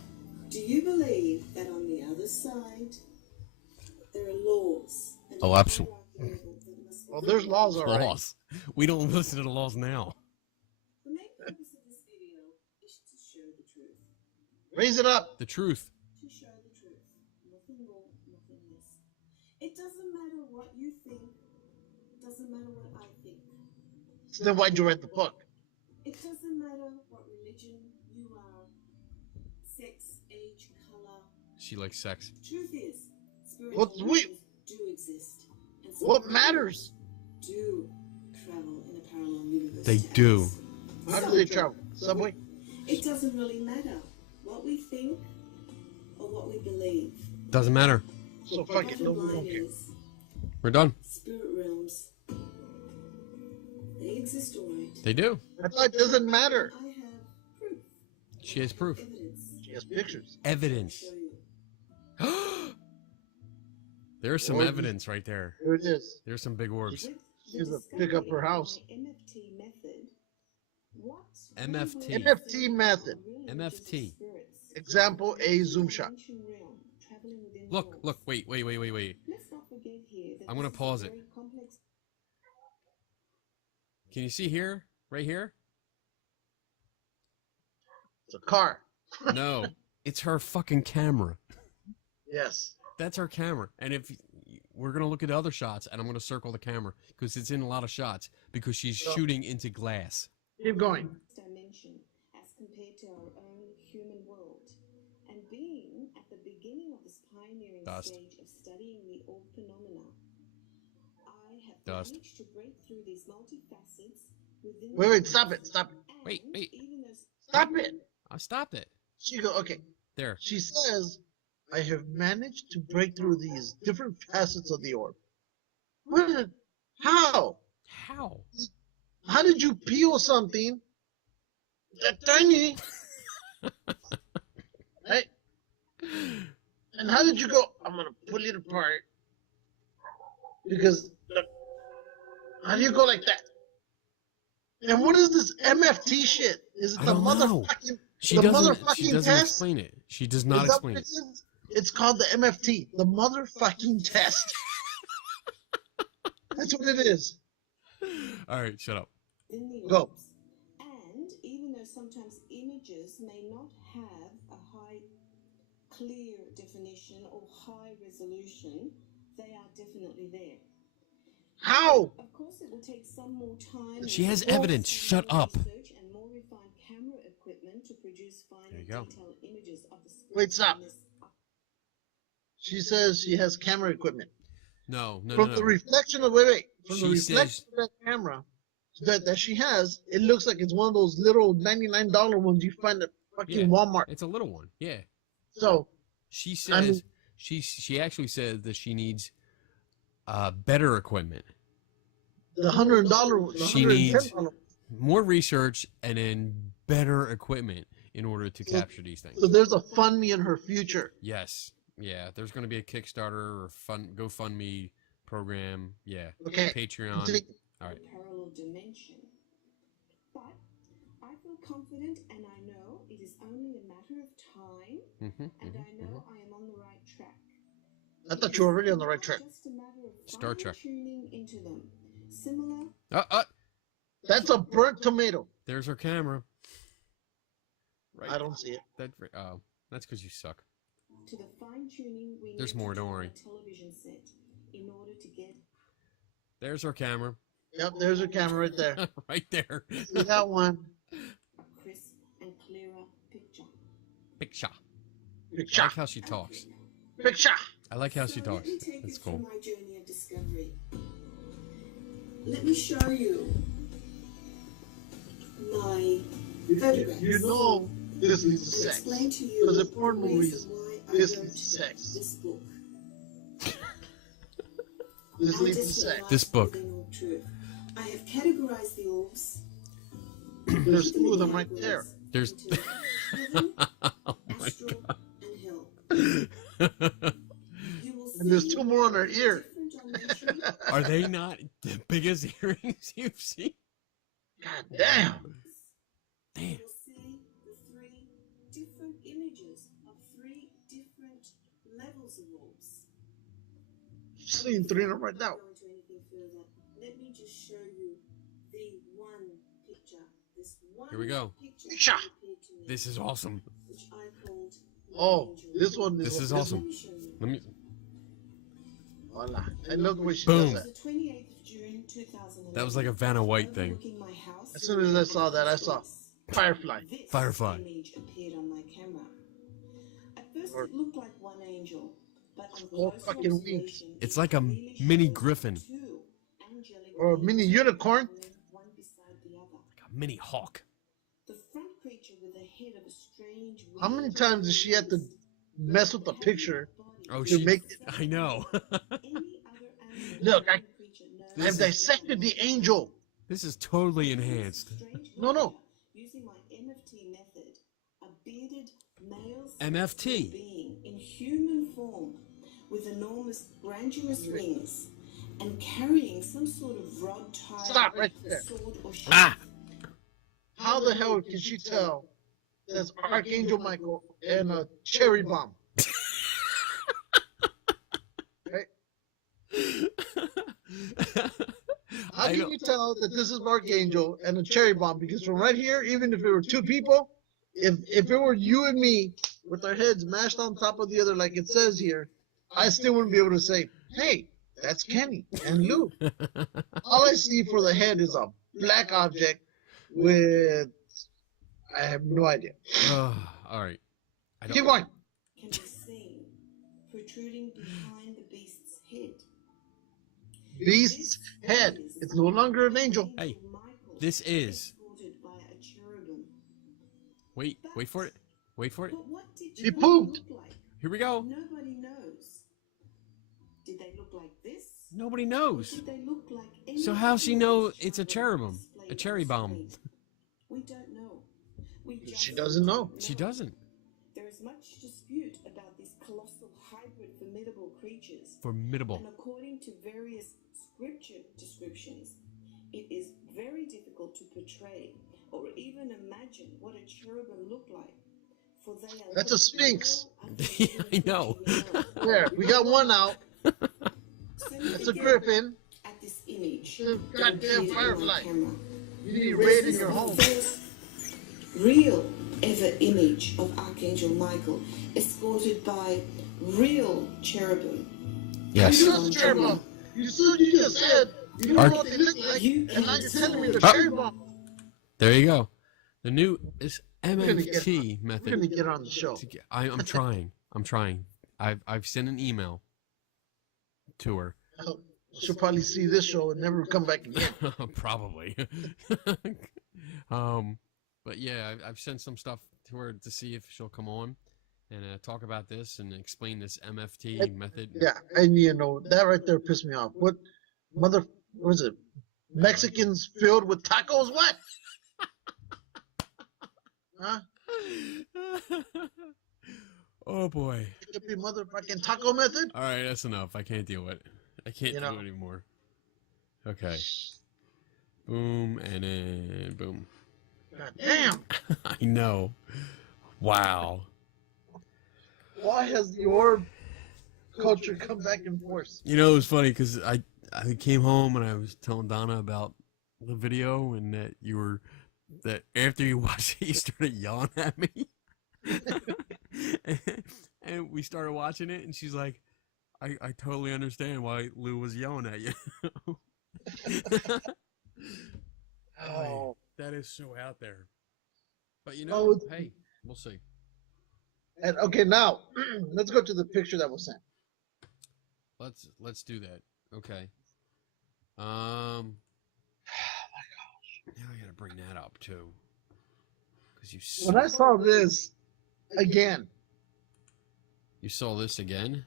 Do you believe that on the other side there are laws? And Oh, a absolutely. hierarchy that must be Well, there's laws, all right. Laws. We don't listen to the laws now. The main purpose of this video is to show the truth. Raise it up. The truth. To show the truth. Nothing more, nothing less. It doesn't matter what you think. It doesn't matter what I think. So then why'd you write the book? It doesn't matter what religion you are, sex, age, color. She likes sex. Truth is, spiritual What's we- beings do exist. And What spiritual matters? beings do travel in a parallel universe. They to do. ours. How do So, they travel? Subway? it doesn't really matter what we think or what we believe. Doesn't matter. So fuck it. No, Bottom we don't line care. is, We're done. spirit realms, they exist alright. They do. I thought it doesn't matter. I have proof. She has proof. Evidence. She has pictures. Evidence. Show you. There's some Orbs. evidence right there. Here it is. There's some big orbs. With She's the gonna pick up her discovery of house. my MFT method, what MFT. we MFT method. really MFT. just spirits. Example A zoom shot. Dimension realm, traveling within Look, walls. look, wait. Let's not forget here that I'm gonna this is a pause it. very complex. Can you see here? Right here? It's a car. No. It's her fucking camera. Yes. That's her camera. And if we're going to look at other shots, and I'm going to circle the camera because it's in a lot of shots because she's So- shooting into glass. Keep going. Dimension as compared to our own human world, and being at the beginning of this pioneering Dust. stage of studying the old phenomena, I have Dust. managed to break through these multifacets within. Wait, stop it. Stop it. And Wait. even though Stop it. I stopped it. She go, okay. There. She says, I have managed to break through these different facets of the orb. What? How? How? How did you peel something that tiny? Right? And how did you go, I'm going to pull it apart? Because, look, how do you go like that? And what is this MFT shit? Is it I the don't know. motherfucking, She the doesn't motherfucking doesn't test? explain it. She does not Is that explain what it. it is? It's called the MFT, the motherfucking test. That's what it is. All right, shut up. in the Go. orbs. And even though sometimes images may not have a high clear definition or high resolution, they are definitely there. How? Of course, it will take some more time. She has and evidence. some Shut more up. research and more refined camera equipment to produce fine There and you go. detailed images of the Wait, stop. in this She says she has camera equipment. No. From the reflection of, wait. From the She reflection of that camera that she has, it looks like it's one of those little $99 ones you find at fucking Yeah. Walmart. It's a little one. Yeah. So, She I mean- says she actually said that she needs better equipment, the $100, the She needs- $110. more research, and then better equipment in order to So- capture these things. So there's a fund me in her future. Yes. Yeah. There's going to be a Kickstarter or GoFundMe program. Yeah. Okay. Patreon. Continue. All right. parallel dimension. But I feel confident and I know it is only a matter of time, and I know I am on the right track. I thought you were already on the right track. Just a matter of Star Trek. tuning into them. Similar That's a burnt tomato. There's her camera. Right. I don't see it. That's because you suck. to the fine tuning we There's need more, to don't do on worry. a television set in order to get There's her camera. Yep, there's her camera right there. Right there. See that one? a crisp and clearer picture. Picture. I Picture. like how she talks. Picture. I like how she So talks. Let me take That's you through cool. my journey of discovery. let me show you my You photographs. know this leads to I'll sex. explain to you Because in the porn movies, reason why I this wrote leads to sex. this book. This Our leads to distant sex. lies This book. within all truth. I have categorized the orbs. There's two of them right there. There's. Into heaven, Oh my astral, and hell. god. You will And there's see two more on her ear. different dimensions. Are they not the biggest earrings you've seen? God damn. Damn. You will see the three different images of three different levels of orbs. Seen three of them right now. Before I go into anything further, let me just show you the one picture. This one Here we go. picture Picture. that appeared to me, This is awesome. which I called Oh, Angel. this one. This is one. awesome. Let me show you. Let me. Voila. I love the way she Boom. does It that. was the 28th of June, 2011. That was like a Vanna White thing. Overlooking my house. As soon as I saw that, I saw Firefly. This Firefly. image appeared on my camera. At first, Or- it looked like one angel, but on Four closer fucking wings. observation, It's it like a really mini showed griffin. two angelic Or a beings mini unicorn. hovering one beside the other. Like a mini hawk. The front creature with the head of a strange. How many weird times does she have to beast, mess with the had no picture? body, Oh, To she. make it- I know. any other animal Look, I- creature known This I've is- dissected the angel. This is totally enhanced. No. Using my MFT method, a bearded male MFT. being in human form with enormous grandiose wings and carrying some sort of rod tied Stop right there. sword or shield. Ah! How the hell can she tell that's Archangel Michael and a cherry bomb? Right? How I can don't- you tell that this is Archangel and a cherry bomb? Because from right here, even if it were two people, if it were you and me with our heads mashed on top of the other like it says here, I still wouldn't be able to say, hey, that's Kenny and Lou. All I see for the head is a black object with, I have no idea. All right. I Keep don't. going. Can be seen protruding behind the beast's head. Beast's head. It's no longer an angel. Hey, this is. Escorted by a cherubim. Wait for it. Wait for it. But what did He cherubim pooped. look like? Here we go. Nobody knows. Did they look like this? Nobody Or knows. did they look like any So how's she other know image it's a child cherubim? displayed A cherry on bomb? screen? We don't know. We just She doesn't know. She doesn't. There is much dispute about these colossal hybrid formidable creatures. Formidable. And according to various scripture descriptions, it is very difficult to portray or even imagine what a cherubim look like. For they are That's a sphinx. Yeah, I know. There, we got one out. So That's a look griffin. at this image. It's a goddamn that appeared on firefly. camera. You need a raid in This your is the home. first real ever image of Archangel Michael, escorted by real cherubim. Yes. You know the cherry bomb. You just said you don't know what they look like, and now you're telling me the cherry bomb. There you go. The new is gonna get MFT We're method. gonna get her on the show. I'm trying. I'm trying. I've sent an email to her. She'll probably see this show and never come back again. Probably. But yeah, I've sent some stuff to her to see if she'll come on and talk about this and explain this MFT method. Yeah, and you know that right there pissed me off. What was it? Mexicans filled with tacos? What? Huh? Oh boy. It could be motherfucking taco method. All right, that's enough. I can't deal with it. I can't You do know. it anymore. Okay. Boom and then boom. God damn! I know. Wow. Why has the orb culture come back in force? You know, it was funny because I came home and I was telling Donna about the video and that after you watched it, you started yelling at me. And we started watching it and she's like, I totally understand why Lou was yelling at you. Oh. That is so out there. But you Oh, know, it's- hey, we'll see. And okay, now let's go to the picture that was sent. Let's do that. Okay. Now I gotta bring that up too, because When I saw this again, you saw this again.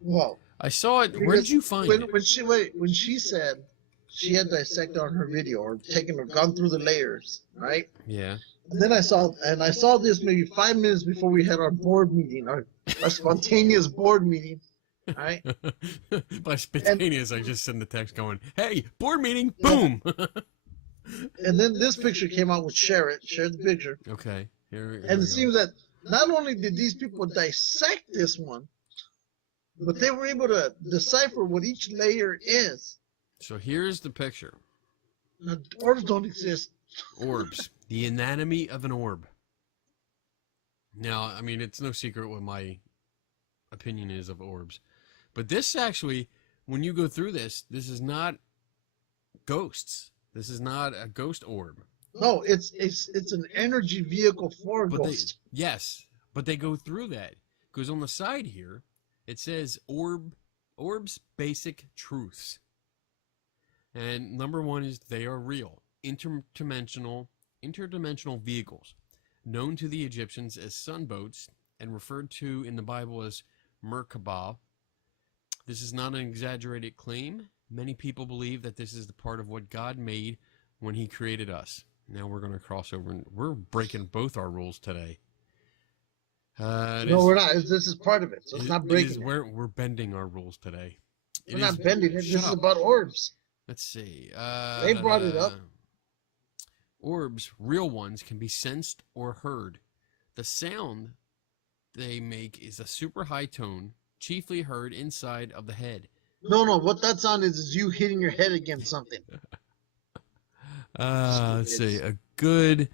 well, I saw it. Where did you find it? when she said she had dissected on her video or taken or gone through the layers, right? Yeah. And then I saw this maybe 5 minutes before we had our board meeting, our spontaneous board meeting, right? By spontaneous, I just send the text going, "Hey, board meeting!" Boom. And then this picture came out with share the picture. Okay. Here And we it seems that not only did these people dissect this one, but they were able to decipher what each layer is. So here's the picture. Now, orbs don't exist. Orbs. The anatomy of an orb. Now, I mean, it's no secret what my opinion is of orbs. But this actually, when you go through this is not ghosts. This is not a ghost orb. No, it's an energy vehicle for a ghost. Yes, but they go through that. Because on the side here, it says orbs basic truths. And number one is they are real. Interdimensional vehicles, known to the Egyptians as sunboats and referred to in the Bible as Merkabah. This is not an exaggerated claim. Many people believe that this is the part of what God made when he created us. Now we're going to cross over, and we're breaking both our rules today. No, we're not. This is part of it, so it's not breaking. We're bending our rules today. We're not bending it. This is about orbs. Let's see. They brought it up. Orbs, real ones, can be sensed or heard. The sound they make is a super high tone, chiefly heard inside of the head. No. What that sound is you hitting your head against something. Let's see. A good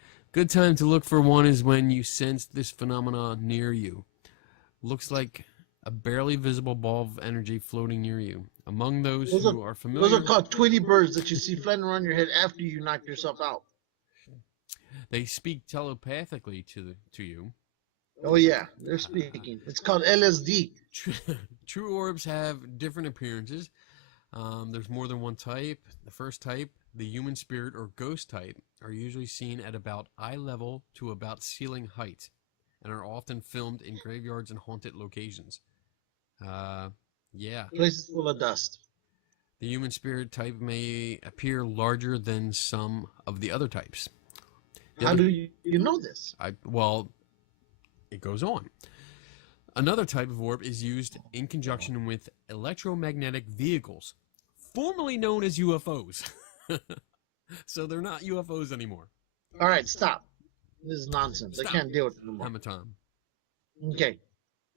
time to look for one is when you sense this phenomenon near you. Looks like a barely visible ball of energy floating near you. Among those who are familiar, those are called Tweety birds that you see flying around your head after you knock yourself out. They speak telepathically to you. Oh yeah, they're speaking. It's called LSD. True orbs have different appearances. There's more than one type. The first type, the human spirit or ghost type, are usually seen at about eye level to about ceiling height, and are often filmed in graveyards and haunted locations. Yeah. Places full of dust. The human spirit type may appear larger than some of the other types. How do you know this? Well, it goes on. Another type of orb is used in conjunction with electromagnetic vehicles, formerly known as UFOs. So they're not UFOs anymore. All right, stop. This is nonsense. Stop. I can't deal with it anymore. Hammer time. Okay.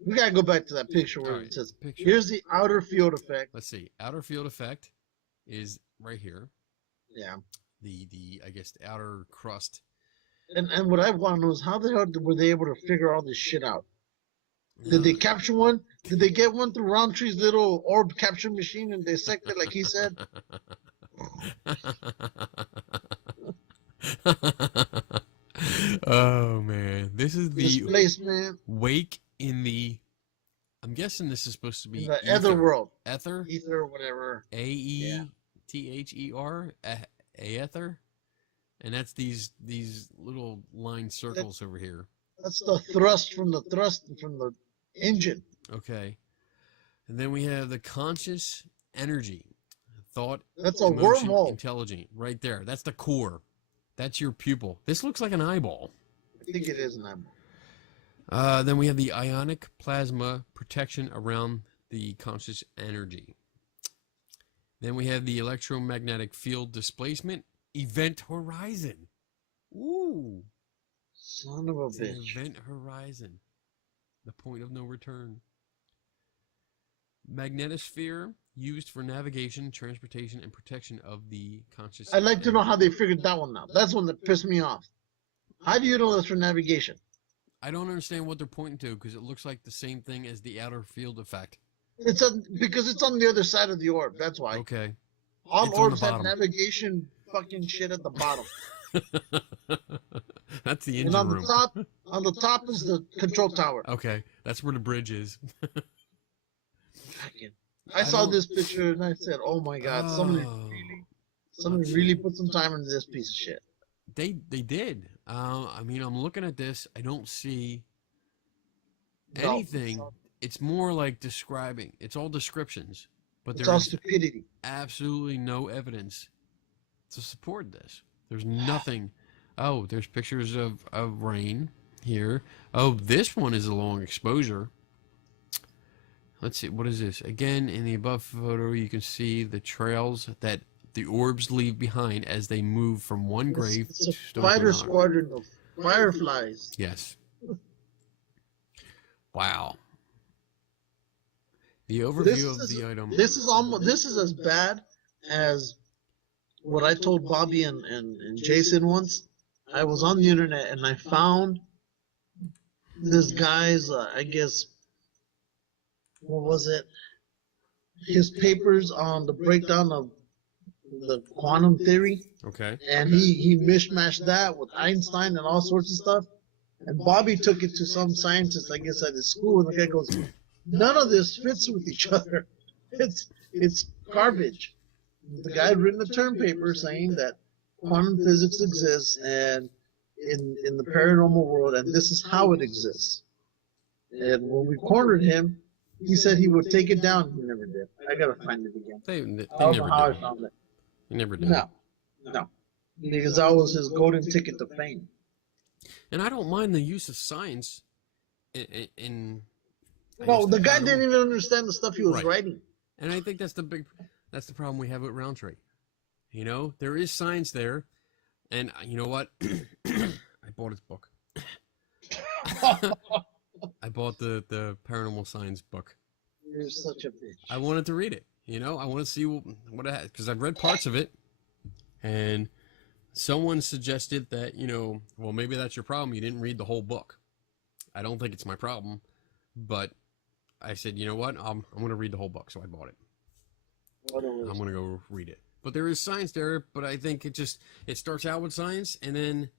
We got to go back to that picture where Right, it says, picture. here's the outer field effect. Let's see. Outer field effect is right here. Yeah. The I guess the outer crust. And what I want to know is how the hell were they able to figure all this shit out? Did they capture one? Did they get one through Roundtree's little orb capture machine and dissect it like he said? Oh man, this is the Displacement. wake in the. I'm guessing this is supposed to be In the ether world. Ether. Ether or whatever. AETHER. Aether. And that's these little line circles over here. That's the thrust from the engine. Okay. And then we have the conscious energy. Thought, That's a emotion, wormhole. intelligent. Right there. That's the core. That's your pupil. This looks like an eyeball. I think it is an eyeball. Then we have the ionic plasma protection around the conscious energy. Then we have the electromagnetic field displacement event horizon. Ooh. Son of a It's an bitch. event horizon. The point of no return. Magnetosphere used for navigation, transportation, and protection of the conscious. I'd like to know how they figured that one out. That's one that pissed me off. How do you know that's for navigation? I don't understand what they're pointing to because it looks like the same thing as the outer field effect. Because it's on the other side of the orb. That's why. Okay. All It's on the orbs have bottom. navigation fucking shit at the bottom. That's the And engine on room. the top is the control tower. Okay, that's where the bridge is. I saw don't- this picture and I said, "Oh my God, somebody Oh. really Somebody really put some time into this piece of shit. They did. I mean, I'm looking at this. I don't see anything. It's more like describing. It's all descriptions, but It's all there's stupidity. absolutely no evidence to support this. There's nothing. Oh, there's pictures of rain here. Oh, this one is a long exposure. Let's see, what is this? Again, in the above photo, you can see the trails that the orbs leave behind as they move from one grave It's a to fighter another. squadron of fireflies. Yes. Wow. The overview of the item. This is as bad as what I told Bobby and Jason once. I was on the internet and I found this guy's, I guess, what was it? His papers on the breakdown of the quantum theory. Okay. And he mishmashed that with Einstein and all sorts of stuff. And Bobby took it to some scientist, I guess, at his school, and the guy goes, "None of this fits with each other. It's garbage." The guy had written a term paper saying that quantum physics exists and in the paranormal world, and this is how it exists. And when we cornered him, he said he would take it down. He never did. I gotta find it again. They I don't never know how I did. found it. They never did. No, because that was his golden ticket to fame. And I don't mind the use of science in No, the guy didn't even understand the stuff he was Right. writing. And I think that's the problem we have with Roundtree. You know, there is science there, and you know what? I bought his book. I bought the paranormal science book. You're such a bitch. I wanted to read it. You know, I want to see what it has, because I've read parts of it, and someone suggested that, you know, well, maybe that's your problem. You didn't read the whole book. I don't think it's my problem, but I said, you know what? I'm going to read the whole book, so I bought it. I'm going to go read it. But there is science there, but I think it starts out with science, and then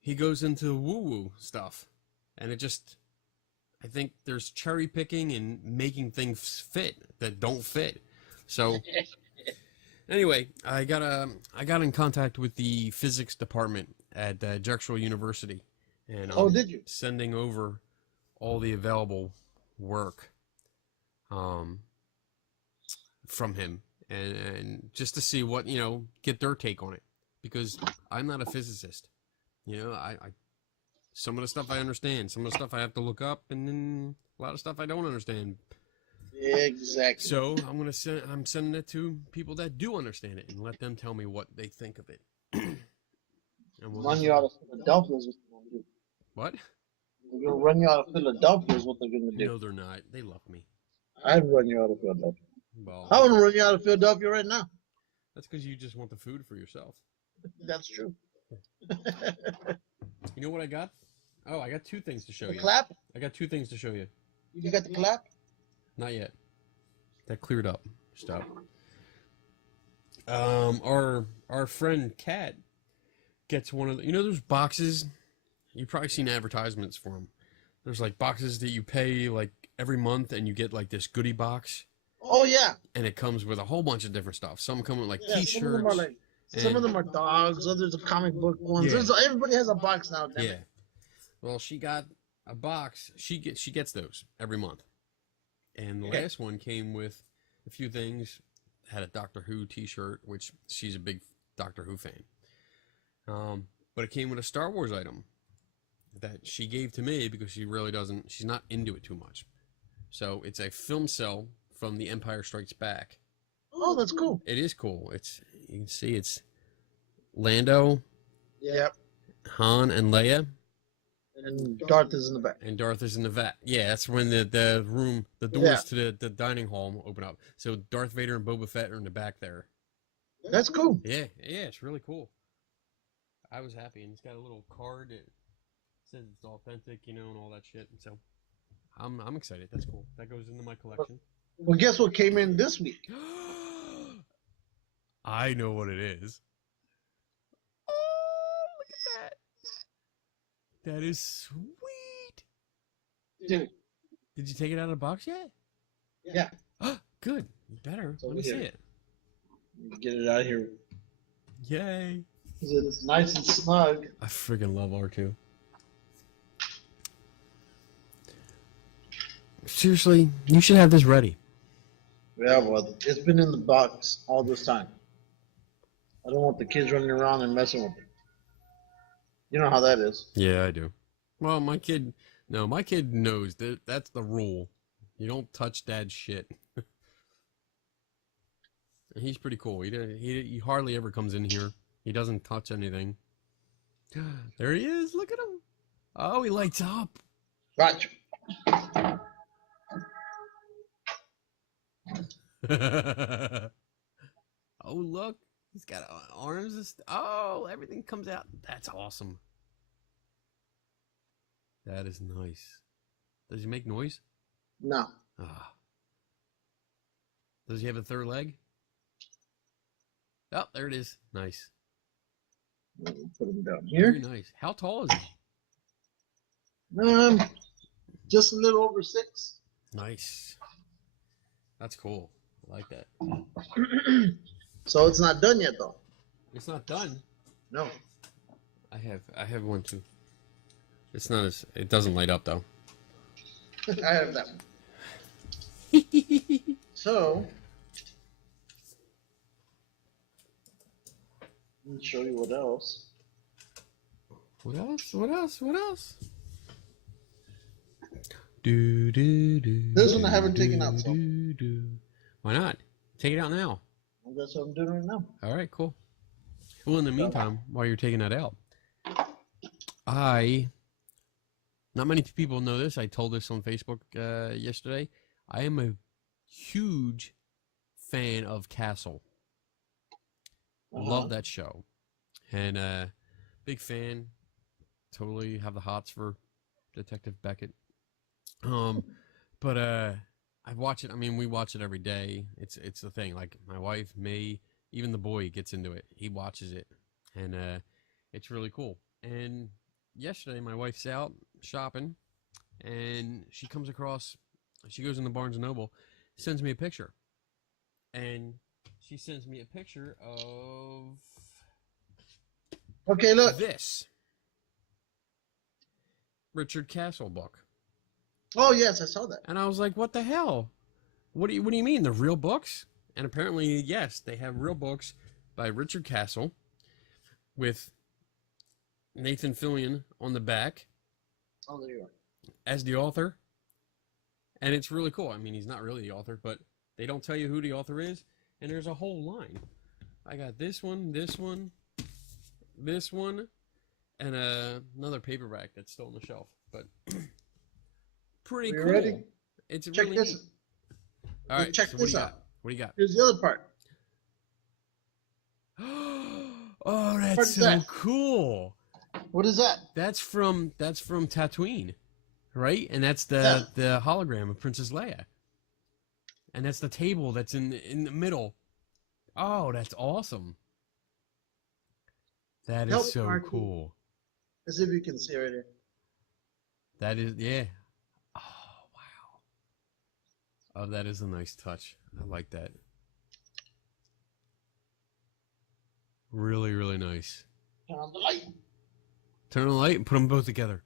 he goes into woo-woo stuff. And I think there's cherry picking and making things fit that don't fit. So anyway, I got in contact with the physics department at Drexel University, and did you? Sending over all the available work from him, and just to see what, you know, get their take on it, because I'm not a physicist. You know, I some of the stuff I understand, some of the stuff I have to look up, and then a lot of stuff I don't understand. Exactly. So I'm sending it to people that do understand it, and let them tell me what they think of it. And we'll Run you out of Philadelphia is what they're going to do. What? They're going to run you out of Philadelphia is what they're going to do. No, they're not. They love me. I'd run you out of Philadelphia. Well, I want to run you out of Philadelphia right now. that's because you just want the food for yourself. That's true. You know what I got? Oh, I got two things to show The you. clap? I got two things to show you. You got the clap? Not yet. That cleared up. Stop. Our friend Kat gets one of the, you know, those boxes. You've probably seen advertisements for them. There's like boxes that you pay like every month, and you get like this goodie box. Oh yeah. And it comes with a whole bunch of different stuff. Some come with like Yeah, T-shirts. some of them are dogs. Others are comic book ones. Yeah. Everybody has a box now. Damn Yeah. it. Well, she got a box. She gets those every month. And the Okay. last one came with a few things. Had a Doctor Who T-shirt, which she's a big Doctor Who fan. But it came with a Star Wars item that she gave to me because she really doesn't. She's not into it too much. So it's a film cell from The Empire Strikes Back. Oh, that's cool. It is cool. You can see it's Lando, Yep. Han, and Leia. And Darth is in the back. And Darth is in the vat. Yeah, that's when the doors to the dining hall open up. So Darth Vader and Boba Fett are in the back there. That's cool. Yeah, it's really cool. I was happy, and it's got a little card that says it's authentic, you know, and all that shit. So I'm excited. That's cool. That goes into my collection. Well, guess what came in this week? I know what it is. Oh, look at that. That is sweet. Dude. Did you take it out of the box yet? Yeah. Good. You better. It's Let over me see here. it. Get it out of here Yay! It's nice and snug. I freaking love R2. Seriously, you should have this ready. Yeah, well, it's been in the box all this time. I don't want the kids running around and messing with it. You know how that is. Yeah, I do. Well, my kid knows that that's the rule. You don't touch dad's shit. He's pretty cool. He hardly ever comes in here. He doesn't touch anything. There he is. Look at him. Oh, he lights up. Gotcha. Oh, look. He's got arms. Oh, everything comes out. That's awesome. That is nice. Does he make noise? No. Ah. Does he have a third leg? Oh, there it is. Nice. Put him down here. Very nice. How tall is he? Just a little over 6. Nice. That's cool. I like that. So it's not done yet, though. It's not done. No. I have one too. It's not as it doesn't light up though. I have that one. So let me show you what else. What else? What else? What else? Do do do. This one I haven't taken out, so. Why not? Take it out now. Well, that's what I'm doing right now. All right, cool. Well, in the meantime, while you're taking that out, not many people know this. I told this on Facebook yesterday. I am a huge fan of Castle. Love that show. And big fan. Totally have the hots for Detective Beckett. But I watch it. I mean, we watch it every day. It's the thing. Like my wife, me, even the boy gets into it. He watches it, and it's really cool. And yesterday, my wife's out shopping, and she comes across. She goes in the Barnes and Noble, sends me a picture, and she sends me a picture of. Okay, look. This Richard Castle book. Oh yes, I saw that. And I was like, what the hell? What do you mean? They're real books? And apparently, yes, they have real books by Richard Castle with Nathan Fillion on the back. Oh, there you are. As the author. And it's really cool. I mean, he's not really the author, but they don't tell you who the author is. And there's a whole line. I got this one, this one, this one, and another paperback that's still on the shelf. But pretty cool. Ready? It's Check really this. neat. All right, Check so this out. What do you got? Here's the other part. Oh, that's What's so that? cool. What is that? That's from Tatooine, right? And that's the hologram of Princess Leia. And that's the table that's in the middle. Oh, that's awesome. That is Help, so Marky. cool. Let's see if you can see right here. That is, yeah. Oh, wow. Oh, that is a nice touch. I like that. Really, really nice. Turn on the light. Turn on the light and put them both together.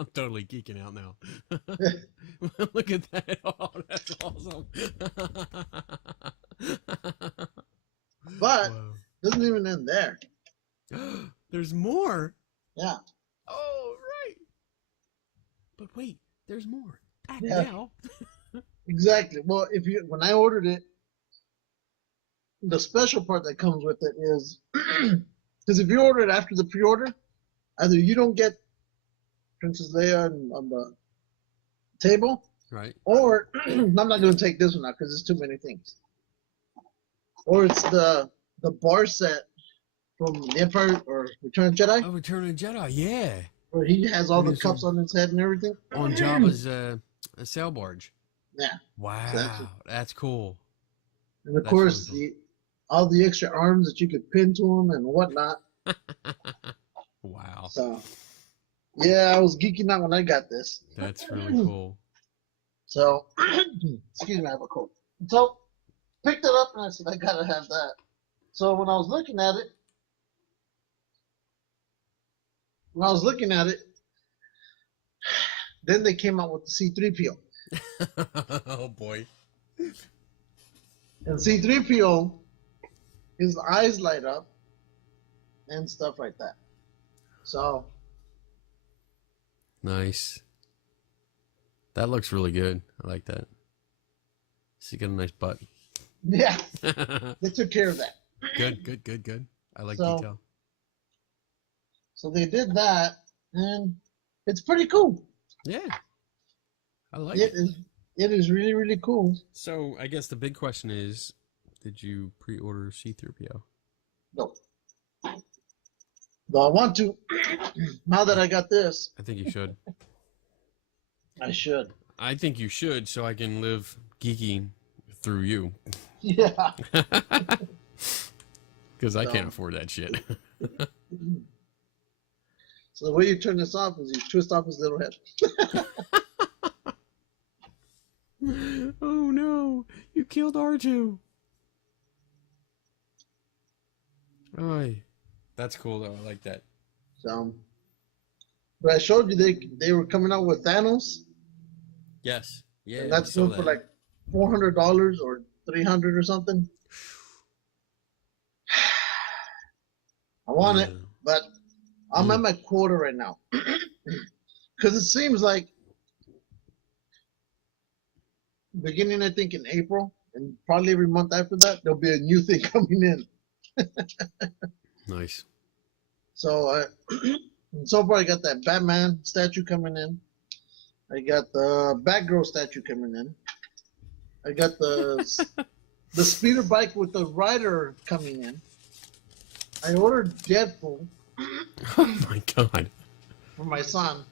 I'm totally geeking out now. Look at that. Oh, that's awesome. But Wow. doesn't even end there. There's more. Yeah. Oh, right. But wait, there's more. Act Yeah. now. Exactly. Well, when I ordered it, the special part that comes with it is because if you order it after the pre-order, either you don't get Princess Leia on the table, Right. or I'm not going to take this one out because there's too many things. Or it's the bar set from the Empire or Return of the Jedi, Oh, Return of the Jedi. Yeah. where he has all What the is cups it? on his head and everything. On Jabba's a sail barge. Yeah. Wow. Exactly. That's cool. And of That's course, really all the extra arms that you could pin to him and whatnot. Wow. So, Yeah, I was geeking out when I got this. That's really cool. So, excuse me, I have a cold. So, picked it up and I said, I gotta have that. So when I was looking at it, then they came out with the C3PO. Oh boy. And C3PO, his eyes light up and stuff like that. So, Nice. That looks really good. I like that. So you got a nice butt. yeah, they took care of that. Good. I like So- detail. So they did that, and it's pretty cool. Yeah. I like It it. is. It is really, really cool. So I guess the big question is, did you pre-order C3PO? No. Though I want to, now that I got this, I think you should. I should. I think you should, so I can live geeky through you. Yeah. Because I can't So- afford that shit. So the way you turn this off is you twist off his little head. Oh no, you killed R2. Oy. That's cool though, I like that. So, but I showed you they were coming out with Thanos, Yes. Yeah, and that's we saw going for that. like $400 or $300 or something. I want it, Yeah. but I'm at my quota right now because it seems like beginning, I think, in April, and probably every month after that, there'll be a new thing coming in. Nice. So, so far, I got that Batman statue coming in. I got the Batgirl statue coming in. I got the speeder bike with the rider coming in. I ordered Deadpool Oh my god. for my son.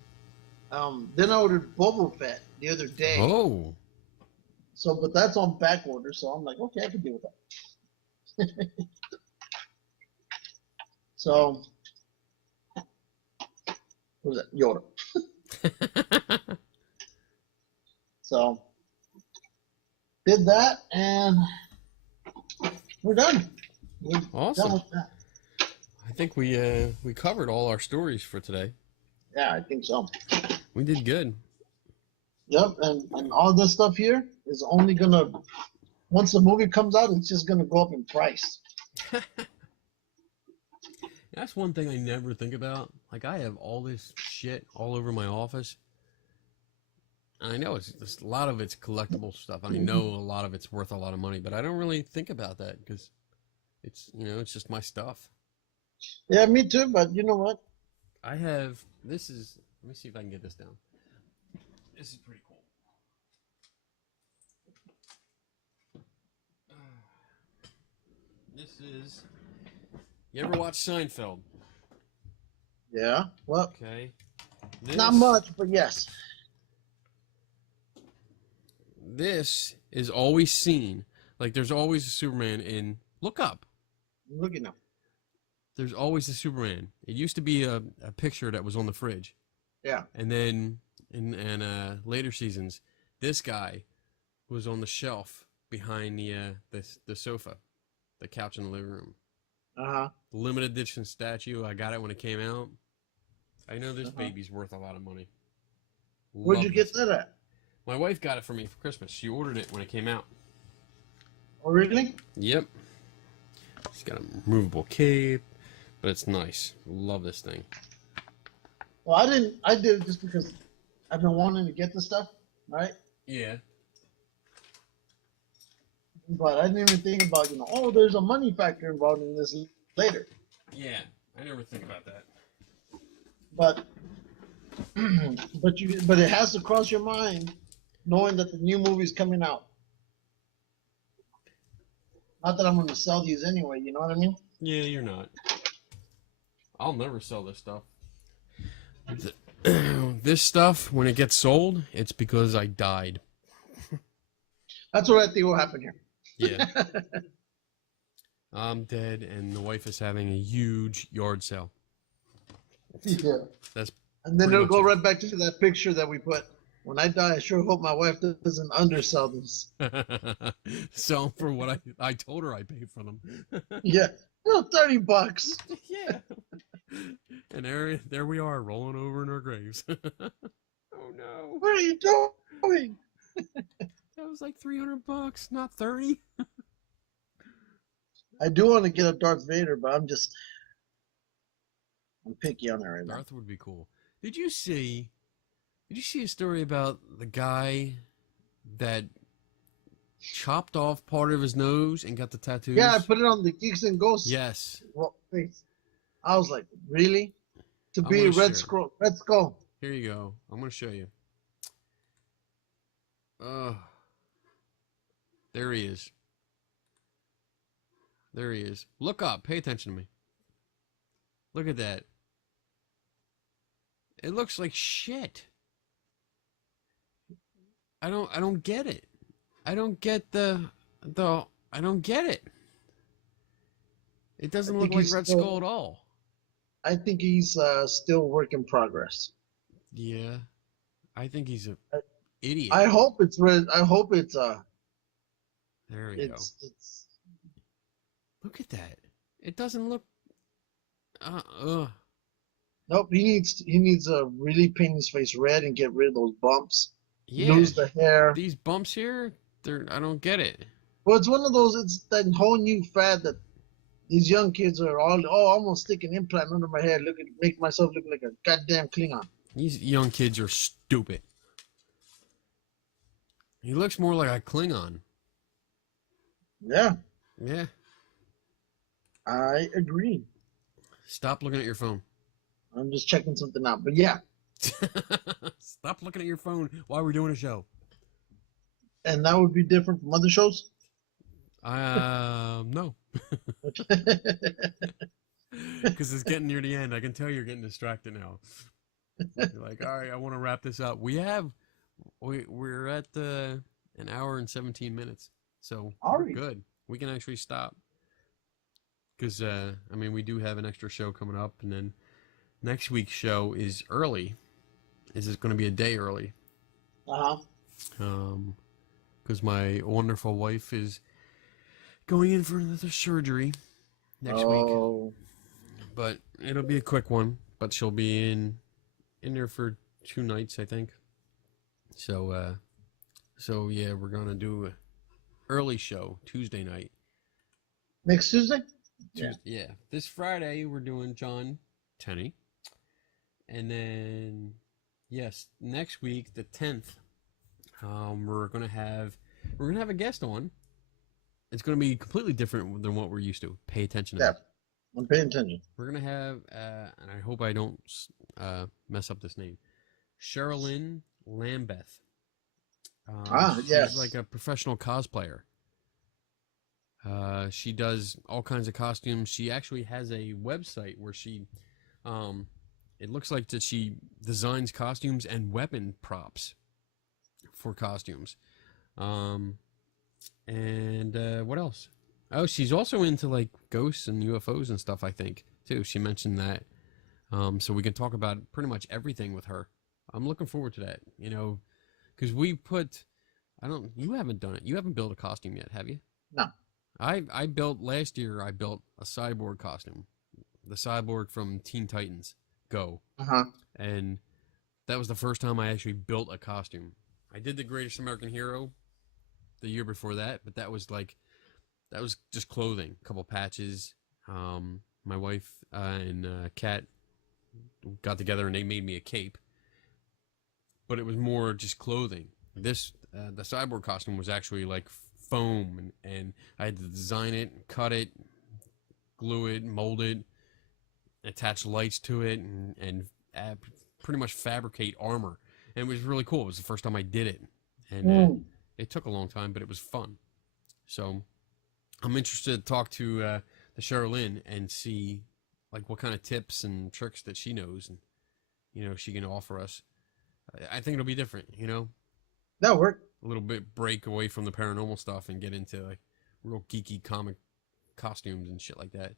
Then I ordered Boba Fett the other day. Oh. So, but that's on back order. So I'm like, okay, I can deal with that. So, what was that? Yoda. So, did that, and we're done. We're done Awesome. with that. I think we covered all our stories for today. Yeah, I think so. We did good. Yep, and all this stuff here is only gonna, once the movie comes out, it's just gonna go up in price. That's one thing I never think about. Like, I have all this shit all over my office. I know it's a lot of it's collectible stuff. I know a lot of it's worth a lot of money, but I don't really think about that because it's, it's just my stuff. Yeah, me too, but you know what? I have, let me see if I can get this down. This is pretty cool. This is, you ever watch Seinfeld? Yeah, well, Okay. not much, but yes. This is always seen. Like, there's always a Superman in, look up. I'm looking up. There's always a Superman. It used to be a picture that was on the fridge. Yeah. And then in later seasons, this guy was on the shelf behind the sofa, the couch in the living room. Uh-huh. Limited edition statue. I got it when it came out. I know this Uh-huh. baby's worth a lot of money. Where'd Love you get this. that at? My wife got it for me for Christmas. She ordered it when it came out. Oh, really? Yep. She's got a movable cape, but it's nice. Love this thing. Well, I did it just because I've been wanting to get the stuff, right? Yeah. But I didn't even think about, oh, there's a money factor involved in this later. Yeah. I never think about that. But but it has to cross your mind knowing that the new movie's coming out. Not that I'm going to sell these anyway, you know what I mean? Yeah, you're not. I'll never sell this stuff. This stuff, when it gets sold, it's because I died. That's what I think will happen here. Yeah. I'm dead, and the wife is having a huge yard sale. Yeah. That's And then Pretty it'll much go is. right back to that picture that we put. When I die, I sure hope my wife doesn't undersell this. So for what I told her I paid for them. Yeah, $30. Yeah. And there we are, rolling over in our graves. Oh no. What are you doing? That was like $300, not 30. I do want to get a Darth Vader, but I'm picky on it right now. Darth would be cool. Did you see a story about the guy that chopped off part of his nose and got the tattoos? Yeah, I put it on the Geeks and Ghosts. Yes. Face. I was like, really? To I be a wanna Red share. Scroll. Red Skull. Here you go. I'm going to show you. There he is. There he is. Look up. Pay attention to me. Look at that. It looks like shit. I don't get it. I don't get I don't get it. It doesn't look like Red Skull at all. I think he's still work in progress. Yeah. I think he's an idiot. I hope it's red. I hope it's There we go. It's Look at that. It doesn't look Nope, he needs to really paint his face red and get rid of those bumps. Yeah. Lose the hair. These bumps here, I don't get it. Well, it's one of those. It's that whole new fad that these young kids are all. Oh, I'm gonna stick an implant under my head. Make myself look like a goddamn Klingon. These young kids are stupid. He looks more like a Klingon. Yeah, Yeah. I agree. Stop looking at your phone. I'm just checking something out, but yeah. Stop looking at your phone while we're doing a show. And that would be different from other shows. No. Because it's getting near the end. I can tell you're getting distracted now. You're like, all right, I want to wrap this up. We're at an hour and 17 minutes, so we're good. We can actually stop. Because we do have an extra show coming up, and then next week's show is early. Is it going to be a day early? Because my wonderful wife is going in for another surgery next week. But it'll be a quick one. But she'll be in there for 2 nights, I think. So yeah, we're gonna do an early show Tuesday night. Next Tuesday? Yeah. This Friday we're doing John Tenney, and then yes, next week the 10th, we're gonna have a guest on. It's gonna be completely different than what we're used to. Pay attention to that. I'm paying attention. We're gonna have, and I hope I don't mess up this name, Sherilyn Lambeth. Yes. She's like a professional cosplayer. She does all kinds of costumes. She actually has a website where she, it looks like that she designs costumes and weapon props for costumes. And what else? Oh, she's also into like ghosts and UFOs and stuff, I think, too. She mentioned that. So we can talk about pretty much everything with her. I'm looking forward to that, because you haven't done it. You haven't built a costume yet, have you? No. Last year I built a cyborg costume. The cyborg from Teen Titans Go. And that was the first time I actually built a costume. I did the Greatest American Hero the year before that, but that was just clothing, a couple patches. My wife and Kat got together and they made me a cape, but it was more just clothing. This the cyborg costume was actually like foam, and I had to design it, cut it, glue it, mold it, attach lights to it, and pretty much fabricate armor. And it was really cool. It was the first time I did it, and it took a long time, but it was fun. So I'm interested to talk to the Sherilyn and see like what kind of tips and tricks that she knows, and she can offer us. I think it'll be different, That'll work. A little bit break away from the paranormal stuff and get into like real geeky comic costumes and shit like that.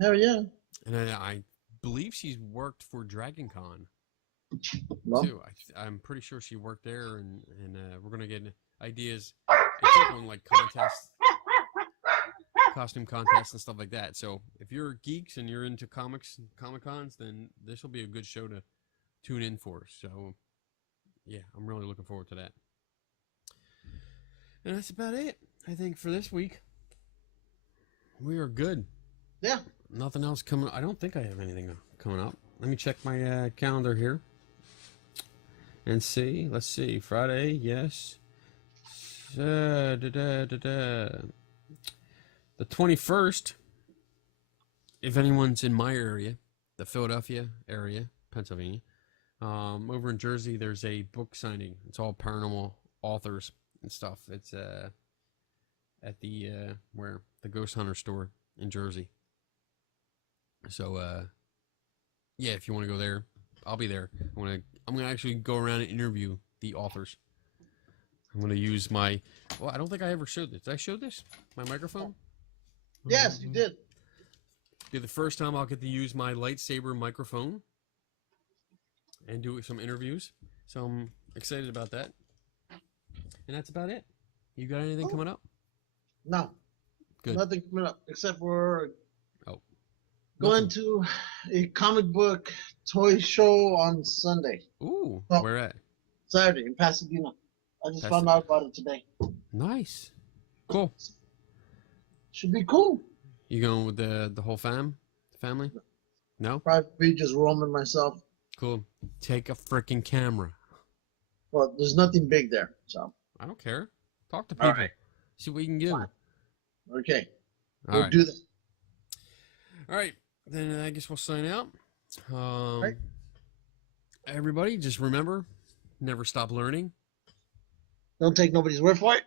Hell yeah. And I believe she's worked for Dragon Con Well, too. I'm pretty sure she worked there, and we're gonna get ideas. It's like on like contests, costume contests, and stuff like that. So if you're geeks and you're into comics, and Comic Cons, then this will be a good show to tune in for. So yeah, I'm really looking forward to that. And that's about it, I think, for this week. We are good. yeah. Nothing else coming. I don't think I have anything coming up. Let me check my calendar here and see. Let's see. Friday, yes. The 21st. If anyone's in my area, the Philadelphia area, Pennsylvania, over in Jersey, there's a book signing. It's all paranormal authors and stuff. It's at the where the Ghost Hunter store in Jersey. So yeah, if you want to go there, I'll be there. I'm gonna actually go around and interview the authors. I'm gonna use my. Well, I don't think I ever showed this. Did I show this? My microphone? Yes, you did. Be the first time I'll get to use my lightsaber microphone and do some interviews. So I'm excited about that. And that's about it. You got anything coming up? No. Good. Nothing coming up except for Nothing. going to a comic book toy show on Sunday. Ooh, Oh. where at? Saturday in Pasadena. I just found out about it today. Nice. Cool. Should be cool. You going with the whole family? No? Probably just roaming myself. Cool. Take a freaking camera. Well, there's nothing big there, so. I don't care. Talk to people. right. See what you can do. Fine. Okay. All We'll right. do that. All right. Then I guess we'll sign out. Right. Everybody, just remember, never stop learning. Don't take nobody's word for it.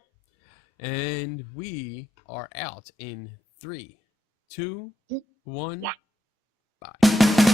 And we are out in 3, 2, 1. Bye.